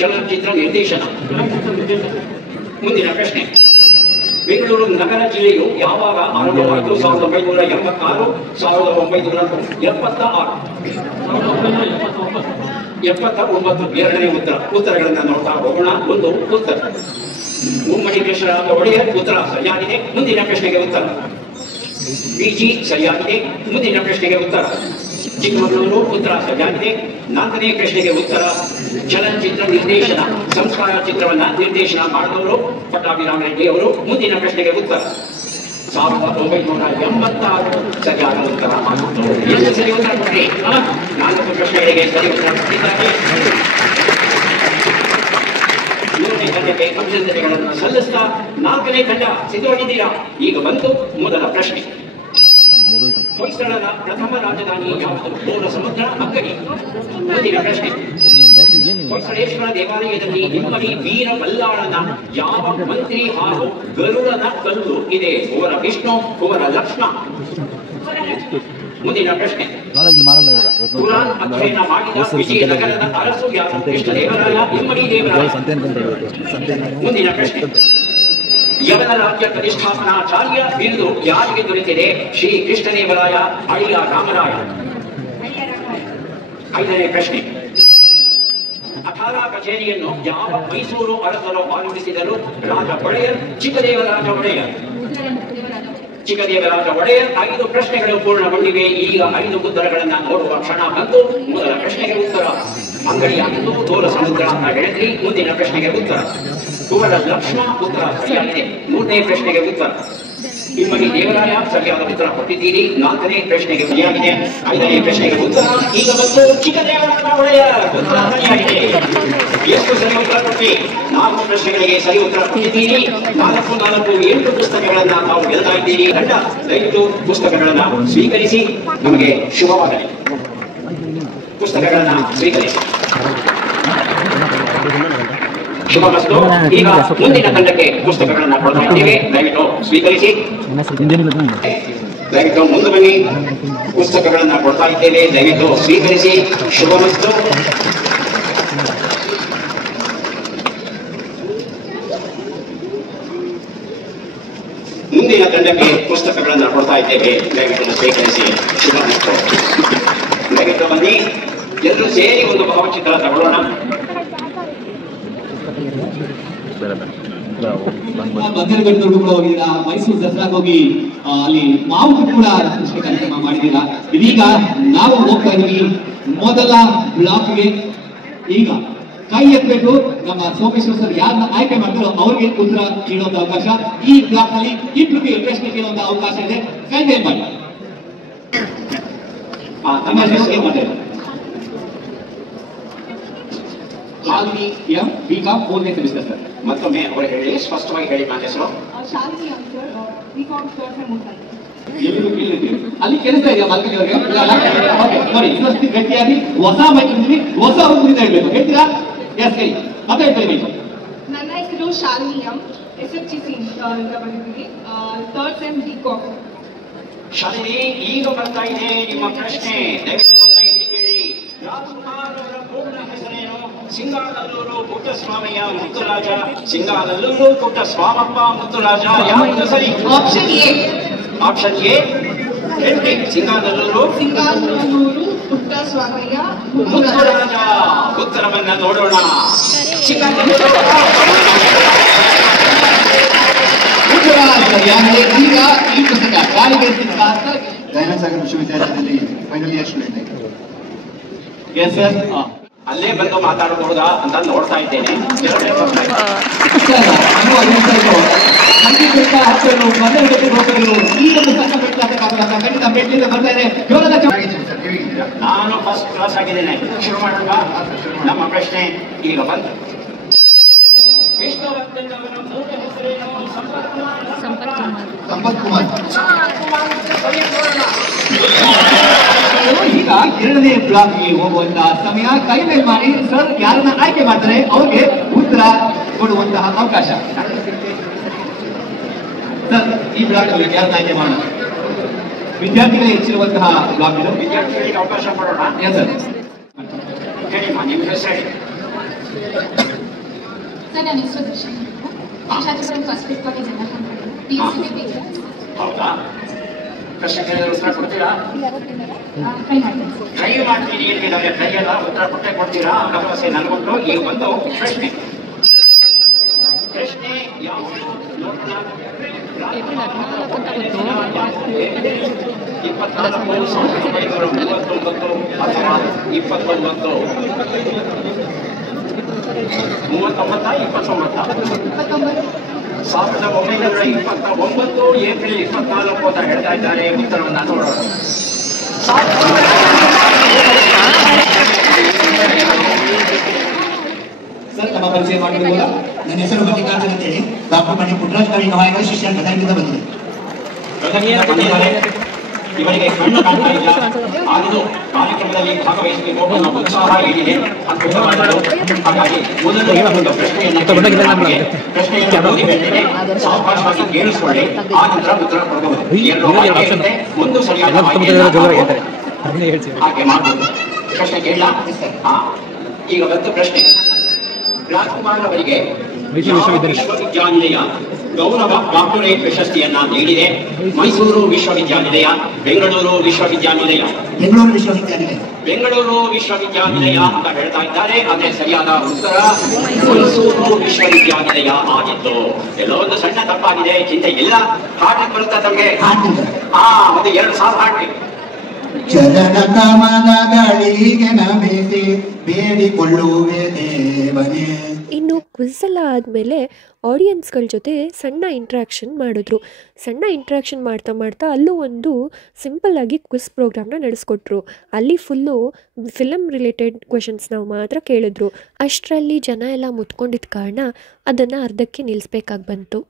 ಚಲನಚಿತ್ರ ನಿರ್ದೇಶನ. ಮುಂದಿನ ಪ್ರಶ್ನೆ, ಬೆಂಗಳೂರು ನಗರ ಜಿಲ್ಲೆಯು ಯಾವಾಗ ಆರಂಭವಾಯಿತು? 1986, 1976. 79. 2ನೇ ಉತ್ತರ. ಉತ್ತರಗಳನ್ನ ನೋಡ್ತಾ ಹೋಗೋಣ. ಒಂದು ಉತ್ತರ ಮುಮ್ಮಡಿ ಕೃಷ್ಣರಾಜ ಒಡೆಯರ್. ಉತ್ತರ ಸರಿಯಾಗಿದೆ. ಮುಂದಿನ ಪ್ರಶ್ನೆಗೆ ಉತ್ತರ. ಬಿಜಿ ಸರಿಯಾಗಿದೆ. ಮುಂದಿನ ಪ್ರಶ್ನೆಗೆ ಉತ್ತರ. ಚಿಕ್ಕಮಗಳೂರು. ಉತ್ತರ ಸರಿಯಾಗಿದೆ. 4ನೇ ಪ್ರಶ್ನೆಗೆ ಉತ್ತರ. ಚಲನಚಿತ್ರ ನಿರ್ದೇಶನ, ಸಂಸ್ಕಾರ ಚಿತ್ರವನ್ನ ನಿರ್ದೇಶನ ಮಾಡಿದವರು ಪಟ್ಟಾಭಿರಾಮ ರೆಡ್ಡಿ ಅವರು. ಮುಂದಿನ ಪ್ರಶ್ನೆಗೆ ಉತ್ತರ. 1986 ಸರಿಯಾದ ಉತ್ತರ ಆಗಿತ್ತು. ಎಷ್ಟು ಸರಿ ಉತ್ತರ ಕೊಟ್ಟರೆ? 4 ಪ್ರಶ್ನೆಗಳಿಗೆ ಸರಿ ಉತ್ತರ ಕೊಟ್ಟಿದ್ದಾರೆ. 3ನೇ ತಂಡಕ್ಕೆ ಅಭಿನಂದನೆಗಳನ್ನು ಸಲ್ಲಿಸ್ತಾ 4ನೇ ತಂಡ ಸಿದ್ಧವಾಗಿದ್ದೀರಾ? ಈಗ ಬಂತು ಮೊದಲ ಪ್ರಶ್ನೆ. ಹೊಯ್ಸಳರ ಪ್ರಥಮ ರಾಜಧಾನಿ ಯಾವುದು? ಮೂಲ ಸಮುದ್ರ, ಅಕ್ಕಡಿ. ಮುಂದಿನ ಪ್ರಶ್ನೆ, ಹೊಯ್ಸಳೇಶ್ವರ ದೇವಾಲಯದಲ್ಲಿ ಇಮ್ಮಡಿ ವೀರಬಲ್ಲಾಳನ ಯಾವ ಮಂತ್ರಿ ಹಾಗೂ ಗರುಡನ ಕಲ್ಲು ಇದೆ? ಕುವರ ವಿಷ್ಣು, ಕುವರ ಲಕ್ಷ್ಮಣ. ಮುಂದಿನ ಪ್ರಶ್ನೆ, ಕುರಾನ್ ಅಧ್ಯಯನ ಮಾಡಿದ ವಿಜಯನಗರದ ಅರಸು ಯಾರು? ಕೃಷ್ಣದೇವರಾಯ, ಇಮ್ಮಡಿ ದೇವರಾಯ. ಮುಂದಿನ ಪ್ರಶ್ನೆ, ಯವನ ರಾಜ್ಯ ಪ್ರತಿಷ್ಠಾಪನಾಚಾರ್ಯ ಬಿರುದು ಯಾರಿಗೆ ದೊರೆತಿದೆ? ಶ್ರೀ ಕೃಷ್ಣದೇವರಾಯ, ಅಳಿಯ ರಾಮರಾಯ. 5ನೇ ಪ್ರಶ್ನೆ, ಅಠಾರ ಕಚೇರಿಯನ್ನು ಯಾವ ಮೈಸೂರು ಅರಸರು ಆರಂಭಿಸಿದರು? ರಾಜ ಒಡೆಯರ್, ಚಿಕ್ಕದೇವರಾಜ ಒಡೆಯರ್. ಚಿಕ್ಕದೇವರಾಜ ಒಡೆಯರ್. 5 ಪ್ರಶ್ನೆಗಳು ಪೂರ್ಣಗೊಂಡಿವೆ. ಈಗ 5 ಉತ್ತರಗಳನ್ನ ನೋಡುವ ಕ್ಷಣ ಬಂತು. ಮೊದಲ ಪ್ರಶ್ನೆಗೆ ಉತ್ತರ. ಅಂಗಡಿಯಾಗಿದ್ದು ತೋಲ ಸಮುದ್ರ ಅಂತ ಹೇಳಿದ್ರಿ. ಮುಂದಿನ ಪ್ರಶ್ನೆಗೆ ಉತ್ತರ. ಕುವರ ಲಕ್ಷ್ಮಣ. ಉತ್ತರ ಸರಿಯಾಗಿದೆ. 3ನೇ ಪ್ರಶ್ನೆಗೆ ಉತ್ತರ. ಇಮ್ಮಡಿ ದೇವರಾಯ ಸರಿಯಾದ ಉತ್ತರ ಕೊಟ್ಟಿದ್ದೀರಿ. 4ನೇ ಪ್ರಶ್ನೆಗೆ ಸರಿಯಾಗಿದೆ. 5ನೇ ಪ್ರಶ್ನೆಗೆ ಉತ್ತರ. ಈಗ ಬಂತು ಚಿಕ್ಕದೇವರಾಜ ಒಡೆಯರ್. ಉತ್ತರ ಸರಿಯಾಗಿದೆ. ಎಷ್ಟು ಸರಿ ಉತ್ತರ ಕೊಟ್ಟಿ? 4 ಪ್ರಶ್ನೆಗಳಿಗೆ ಸರಿ ಉತ್ತರ ಕೊಟ್ಟಿದ್ದೀರಿ. 4 ಪುಸ್ತಕಗಳನ್ನ ನಾವು ಗೆಲ್ತಾ ಇದ್ದೀರಿ. ತಂಡ ದಯವಿಟ್ಟು ಪುಸ್ತಕಗಳನ್ನ ಸ್ವೀಕರಿಸಿ. ನಮಗೆ ಶುಭವಾಗಲಿ. ಪುಸ್ತಕಗಳನ್ನು ಸ್ವೀಕರಿಸಿ. ಶುಭಮಸ್ತು. ಈಗ ಮುಂದಿನ ತಂಡಕ್ಕೆ ಪುಸ್ತಕಗಳನ್ನು ಕೊಡ್ತಾ ಇದ್ದೇವೆ, ದಯವಿಟ್ಟು ಸ್ವೀಕರಿಸಿ. ದಯವಿಟ್ಟು ಮುಂದೆ ಬನ್ನಿ, ಪುಸ್ತಕಗಳನ್ನು ಕೊಡ್ತಾ ಇದ್ದೇವೆ, ದಯವಿಟ್ಟು ಸ್ವೀಕರಿಸಿ. ಶುಭಮಸ್ತು. ಮುಂದಿನ ತಂಡಕ್ಕೆ ಪುಸ್ತಕಗಳನ್ನು ಕೊಡ್ತಾ ಇದ್ದೇವೆ, ದಯವಿಟ್ಟು ಸ್ವೀಕರಿಸಿ. ಶುಭಮಸ್ತು. ದಯವಿಟ್ಟು ಬನ್ನಿ, ಎಲ್ಲರೂ ಸೇರಿ ಒಂದು ಭಾವಚಿತ್ರ ತಗೊಳ್ಳೋಣ. ಬಂದರಗಡ್ಡದವ್ರು ಕೂಡ ಹೋಗಿದ್ದೀರಾ, ಮೈಸೂರು ದಸರಾಗೆ ಹೋಗಿ ಅಲ್ಲಿ ಮಾವು ಕೂಡ ಸೃಷ್ಟಿ ಕಾರ್ಯಕ್ರಮ ಮಾಡಿದ್ದೀರಾ. ಇದೀಗ ನಾವು ಹೋಗ್ತಾ ಇದೀವಿ ಮೊದಲ ಬ್ಲಾಕ್ಗೆ. ಈಗ ಕೈ ಎತ್ತಬೇಕು, ನಮ್ಮ ಸೋಮೇಶ್ವರ್ ಸರ್ ಯಾರನ್ನ ಆಯ್ಕೆ ಮಾಡ್ತಾರೋ ಅವ್ರಿಗೆ ಉತ್ತರ ನೀಡುವಂತ ಅವಕಾಶ. ಈ ಬ್ಲಾಕ್ ನಲ್ಲಿ ಇಬ್ಬರಿಗೆ ಪ್ರಶ್ನೆ ಕೇಳುವಂತ ಅವಕಾಶ ಇದೆ. ಕೈ ನೇಮ್ ಮಾಡಿ. ನಮ್ಮ ಹೆಸರು ಮತ್ತೆ ಶಾಲಿನಿ ಎಂ ಬಿಕಾಂ 4ನೇ ಸೆಮಿಸ್ಟರ್ ಸರ್. ಮತ್ತೊಮ್ಮೆ ಅವರು ಹೇಳಿ, ಸ್ಪಷ್ಟವಾಗಿ ಹೇಳಿ. ನನ್ನ ಹೆಸರು ಶಾಲಿನಿ ಅಂತ ಬಿಕಾಂ 3rd ಸೆಮಿಸ್ಟರ್. ಎಲ್ಲರೂ ಕೇಳಿರ್ತೀವಿ, ಅಲ್ಲಿ ಕೇಳಿಸ್ತಾ ಇದೆಯಾ ಮಲ್ಕಿ ಅವರಿಗೆ? ನೋಡಿ, ಇನ್ನೊಂದು ಗಟ್ಟಿಯಾಗಿ ಹೊಸ ಮೈಕ್ ಹೊಸ ಹುಡುಗಿಂದ ಹೇಳ್ಬೇಕು, ಹೇಳ್ತೀರಾ? ಎಸ್ ಹೇಳಿ, ಮತ್ತೆ ಹೇಳ್ತಾರೆ ಮೈಕ್. ನನ್ನ ಹೆಸರು ಶಾಲಿನಿ ಎಂ, SHC ಅಂತ ಬಂದಿದ್ದೀವಿ, 3rd ಸೆಮ್ ಬಿಕಾಂ. ಶಾಲಿನಿ, ಈಗ ಬರ್ತಾ ಇದೆ ನಿಮ್ಮ ಪ್ರಶ್ನೆ, ದಯವಿಟ್ಟು ಬರ್ತಾ ಇಲ್ಲಿ ಕೇಳಿ. ರಾಜ್ಕುಮಾರ್ ಅವರ ಪೂರ್ಣ ಹೆಸರೇನು? ಸಿಂಗಾನಲ್ಲೂರು ಪುಟ್ಟಸ್ವಾಮಯ್ಯ ಮುತ್ತುರಾಜ. ಸಿಂಗಾನಲ್ಲೂರು ಪುಟ್ಟಸ್ವಾಮಪ್ಪ ಮುತ್ತುರಾಜ. ಯಾವುದು ಸರಿ? Option A. ಆಪ್ಷನ್ ಎ ಹೇಳಿ. ಸಿಂಗಾನಲ್ಲೂರು ಪುಟ್ಟಸ್ವಾಮಯ್ಯ ಮುತ್ತುರಾಜ. ಉತ್ತರವನ್ನ ನೋಡೋಣ. ಸಿಂಗಾನಲ್ಲೂರು ಈಗ ಈ ಪುಸ್ತಕ ಯಾರಿಗೆ ಸಿಕ್ಕಾಂತ ದಯಾನಂದ ವಿಶ್ವವಿದ್ಯಾಲಯದಲ್ಲಿ final year student. Yes sir. ಅಲ್ಲೇ ಬಂದು ಮಾತಾಡಬಹುದಾ ಅಂತ ನೋಡ್ತಾ ಇದ್ದೇನೆ. ನಾನು ಫಸ್ಟ್ ಕ್ಲಾಸ್ ಆಗಿದ್ದೇನೆ. ಶುರು ಮಾಡೋಣ. ನಮ್ಮ ಪ್ರಶ್ನೆ ಈಗ ಬಂತು. ವಿಷ್ಣುವರ್ಧನ್ ಅವರ ಮೂಲ ಹೆಸರೇನು? ಸಂಪತ್ ಕುಮಾರ್. ಈಗ ಎರಡನೇ ಬ್ಲಾಕ್ಗೆ ಹೋಗುವಂತಹ ಸಮಯ. ಕೈ ಮೇಲೆ ಮಾಡಿ ಸರ್ ಯಾರನ್ನ ಆಯ್ಕೆ ಮಾಡ್ತಾರೆ ಅವ್ರಿಗೆ ಉತ್ತರ ಕೊಡುವಂತಹ ಅವಕಾಶ. ಸರ್, ಈ ಬ್ಲಾಕ್ ಅಲ್ಲಿ ಯಾರನ್ನ ಆಯ್ಕೆ ಮಾಡೋಣ? ವಿದ್ಯಾರ್ಥಿಗಳೇ ಹೆಚ್ಚಿರುವಂತಹ ಬ್ಲಾಕ್ ಇದು. ವಿದ್ಯಾರ್ಥಿಗಳಿಗೆ ಅವಕಾಶ ಕೊಡೋಣ. Yes sir. ಹೇಳಿಮ್ಮ, ನಿಮ್ಮ ಹೆಸರು ಹೇಳಿ. ಸರ್, ನನ್ನ ಹೆಸರು ದರ್ಶನ್. ಶಾಂತಿಪುರಂ ಫಸ್ಟ್ ಪೀಸ್ ಕಾಲೇಜ್ ಎಲ್ಲ PUC. ಹೌದಾ? ಪ್ರಶ್ನೆ ಕೇಳಿದ್ರೆ ಉತ್ತರ ಕೊಡ್ತೀರಾ? ಟ್ರೈ ಮಾಡ್ತೀನಿ. ಟ್ರೈ ಮಾಡ್ತೀನಿ ಹೇಳಿದ್ದಾರೆ. ಟ್ರೈ ಅಲ್ಲ, ಉತ್ತರ ಕೊಟ್ಟೆ ಕೊಡ್ತೀರಾ? ಭರವಸೆ ನನಗೊಂಡು. ಈಗ ಒಂದು ಪ್ರಶ್ನೆ. ಪ್ರಶ್ನೆ ಯಾವುದು ನೋಡೋಣ. 24/1939 ಅಥವಾ 29? 1929 ಏಪ್ರಿಲ್ 24 ಅಂತ ಹೇಳ್ತಾ ಇದ್ದಾರೆ. ಉತ್ತರವನ್ನು ನೋಡೋಣ. ಸರ್, ನಮ್ಮ ಪರಿಚಯ ಮಾಡಿಕೊಳ್ಳ. ನನ್ನ ಹೆಸರು ಮಲ್ಲಿಕಾರ್ಜುನ್ ಅಂತೇಳಿ, ಡಾಕ್ಟರ್ ಪಂಡಿತ್ ಪುಟ್ಟರಾಜ ಕವಿ ಗವಾಯಿಗಳ ಶಿಷ್ಯ ಗದಗಿಂದ ಬಂದಿದೆ. ಇವರಿಗೆ ಕಣ್ಣು ಕಾಣ್ತಾ ಇಲ್ಲ. ಆದರೂ ಕಾರ್ಯಕ್ರಮದಲ್ಲಿ ಭಾಗವಹಿಸಬೇಕು ಅನ್ನೋ ಉತ್ಸಾಹ ಏನಿದೆ ಅದ್ಭುತವಾದದ್ದು. ಹಾಗಾಗಿ ಮೊದಲು ಒಂದು ಪ್ರಶ್ನೆಯನ್ನು ಹೇಳ್ತೇನೆ, ಸಾವಕಾಶವಾಗಿ ಕೇಳಿಸಿಕೊಳ್ಳಿ. ಆ ನಂತರ ಉತ್ತರ ಕೊಡಬಹುದು. ಒಂದು ಸರಿಯಾದ ಹಾಗೆ ಮಾಡಬಹುದು. ಪ್ರಶ್ನೆ ಕೇಳ. ಈಗ ಬಂತು ಪ್ರಶ್ನೆ. ರಾಜ್ಕುಮಾರ್ ಅವರಿಗೆ ವಿಶ್ವವಿದ್ಯಾನಿಲಯ ಗೌರವ ಡಾಕ್ಟರೇಟ್ ಪ್ರಶಸ್ತಿಯನ್ನ ನೀಡಿದೆ? ಮೈಸೂರು ವಿಶ್ವವಿದ್ಯಾನಿಲಯ, ಬೆಂಗಳೂರು ವಿಶ್ವವಿದ್ಯಾನಿಲಯ? ಬೆಂಗಳೂರು ವಿಶ್ವವಿದ್ಯಾನಿಲಯ. ಬೆಂಗಳೂರು ವಿಶ್ವವಿದ್ಯಾನಿಲಯ ಅಂತ ಹೇಳ್ತಾ ಇದ್ದಾರೆ. ಅದೇ ಸರಿಯಾದ ಉತ್ತರ ಮೈಸೂರು ವಿಶ್ವವಿದ್ಯಾನಿಲಯ ಆಗಿತ್ತು. ಎಲ್ಲೋ ಒಂದು ಸಣ್ಣ ತಪ್ಪಾಗಿದೆ, ಚಿಂತೆ ಇಲ್ಲ. ಹಾಡ್ಲಿಕ್ಕೆ ಬರುತ್ತಾ ತಮಗೆ? ಒಂದು 2 ಸಾಲು ಹಾಡ್ಲಿ. ಚರಣ ಕಮಲಗಳಿಗೆ ನಮಿಸಿ ಬೇಡಿಕೊಳ್ಳುವೆ ದೇವನೇ. ಇನ್ನು ಕ್ವಿಝ್ ಎಲ್ಲ ಆದಮೇಲೆ ಆಡಿಯನ್ಸ್ಗಳ ಜೊತೆ ಸಣ್ಣ ಇಂಟ್ರ್ಯಾಕ್ಷನ್ ಮಾಡಿದ್ರು. ಸಣ್ಣ ಇಂಟ್ರ್ಯಾಕ್ಷನ್ ಮಾಡ್ತಾ ಮಾಡ್ತಾ ಅಲ್ಲೂ ಒಂದು ಸಿಂಪಲ್ಲಾಗಿ ಕ್ವಿಝ್ ಪ್ರೋಗ್ರಾಮ್ನ ನಡೆಸ್ಕೊಟ್ರು. ಅಲ್ಲಿ ಫುಲ್ಲು ಫಿಲಮ್ ರಿಲೇಟೆಡ್ ಕ್ವೆಶನ್ಸ್ ನಾವು ಮಾತ್ರ ಕೇಳಿದ್ರು. ಅಷ್ಟರಲ್ಲಿ ಜನ ಎಲ್ಲ ಮುತ್ಕೊಂಡಿದ್ದ ಕಾರಣ ಅದನ್ನು ಅರ್ಧಕ್ಕೆ ನಿಲ್ಲಿಸ್ಬೇಕಾಗಿ ಬಂತು.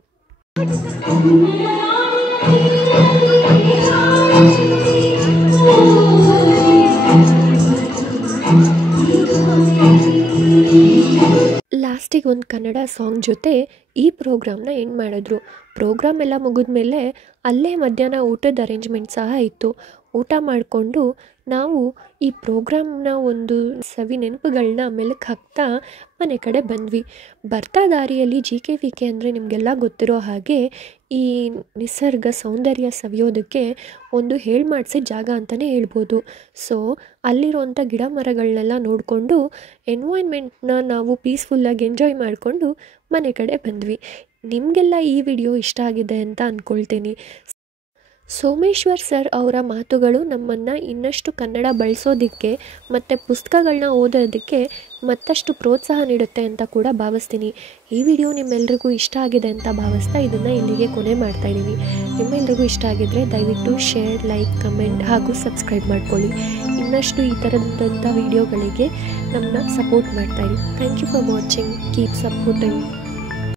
ಒಂದು ಕನ್ನಡ ಸಾಂಗ್ ಜೊತೆ ಈ ಪ್ರೋಗ್ರಾಮ್ನ ಎಂಡ್ ಮಾಡಿದ್ರು. ಪ್ರೋಗ್ರಾಮ್ ಎಲ್ಲ ಮುಗಿದ್ಮೇಲೆ ಅಲ್ಲೇ ಮಧ್ಯಾಹ್ನ ಊಟದ ಅರೇಂಜ್ಮೆಂಟ್ ಸಹ ಇತ್ತು. ಊಟ ಮಾಡಿಕೊಂಡು ನಾವು ಈ ಪ್ರೋಗ್ರಾಮ್ನ ಒಂದು ಸವಿ ನೆನಪುಗಳನ್ನ ಮೆಲುಕು ಹಾಕ್ತಾ ಮನೆ ಕಡೆ ಬಂದ್ವಿ. ಬರ್ತಾ ದಾರಿಯಲ್ಲಿ JKVK ಅಂದರೆ ನಿಮಗೆಲ್ಲ ಗೊತ್ತಿರೋ ಹಾಗೆ ಈ ನಿಸರ್ಗ ಸೌಂದರ್ಯ ಸವಿಯೋದಕ್ಕೆ ಒಂದು ಮಾಡಿಸಿದ ಜಾಗ ಅಂತಲೇ ಹೇಳ್ಬೋದು. ಸೊ ಅಲ್ಲಿರುವಂಥ ಗಿಡ ಮರಗಳನ್ನೆಲ್ಲ ನೋಡಿಕೊಂಡು ಎನ್ವಾಯ್ರ್ಮೆಂಟ್ನ ನಾವು ಪೀಸ್ಫುಲ್ಲಾಗಿ ಎಂಜಾಯ್ ಮಾಡಿಕೊಂಡು ಮನೆ ಕಡೆ ಬಂದ್ವಿ. ನಿಮಗೆಲ್ಲ ಈ ವಿಡಿಯೋ ಇಷ್ಟ ಆಗಿದೆ ಅಂತ ಅಂದ್ಕೊಳ್ತೀನಿ. ಸೋಮೇಶ್ವರ್ ಸರ್ ಅವರ ಮಾತುಗಳು ನಮ್ಮನ್ನು ಇನ್ನಷ್ಟು ಕನ್ನಡ ಬಳಸೋದಕ್ಕೆ ಮತ್ತು ಪುಸ್ತಕಗಳನ್ನ ಓದೋದಕ್ಕೆ ಮತ್ತಷ್ಟು ಪ್ರೋತ್ಸಾಹ ನೀಡುತ್ತೆ ಅಂತ ಕೂಡ ಭಾವಿಸ್ತೀನಿ. ಈ ವಿಡಿಯೋ ನಿಮ್ಮೆಲ್ರಿಗೂ ಇಷ್ಟ ಆಗಿದೆ ಅಂತ ಭಾವಿಸ್ತಾ ಇದನ್ನು ಇಲ್ಲಿಗೆ ಕೊನೆ ಮಾಡ್ತಾಯಿದ್ದೀನಿ. ನಿಮ್ಮೆಲ್ರಿಗೂ ಇಷ್ಟ ಆಗಿದ್ದರೆ ದಯವಿಟ್ಟು ಶೇರ್, ಲೈಕ್, ಕಮೆಂಟ್ ಹಾಗೂ ಸಬ್ಸ್ಕ್ರೈಬ್ ಮಾಡ್ಕೊಳ್ಳಿ. ಇನ್ನಷ್ಟು ಈ ಥರದಂಥ ವಿಡಿಯೋಗಳಿಗೆ ನಮ್ಮನ್ನ ಸಪೋರ್ಟ್ ಮಾಡ್ತಾಯಿರಿ. Thank you for watching. Keep supporting.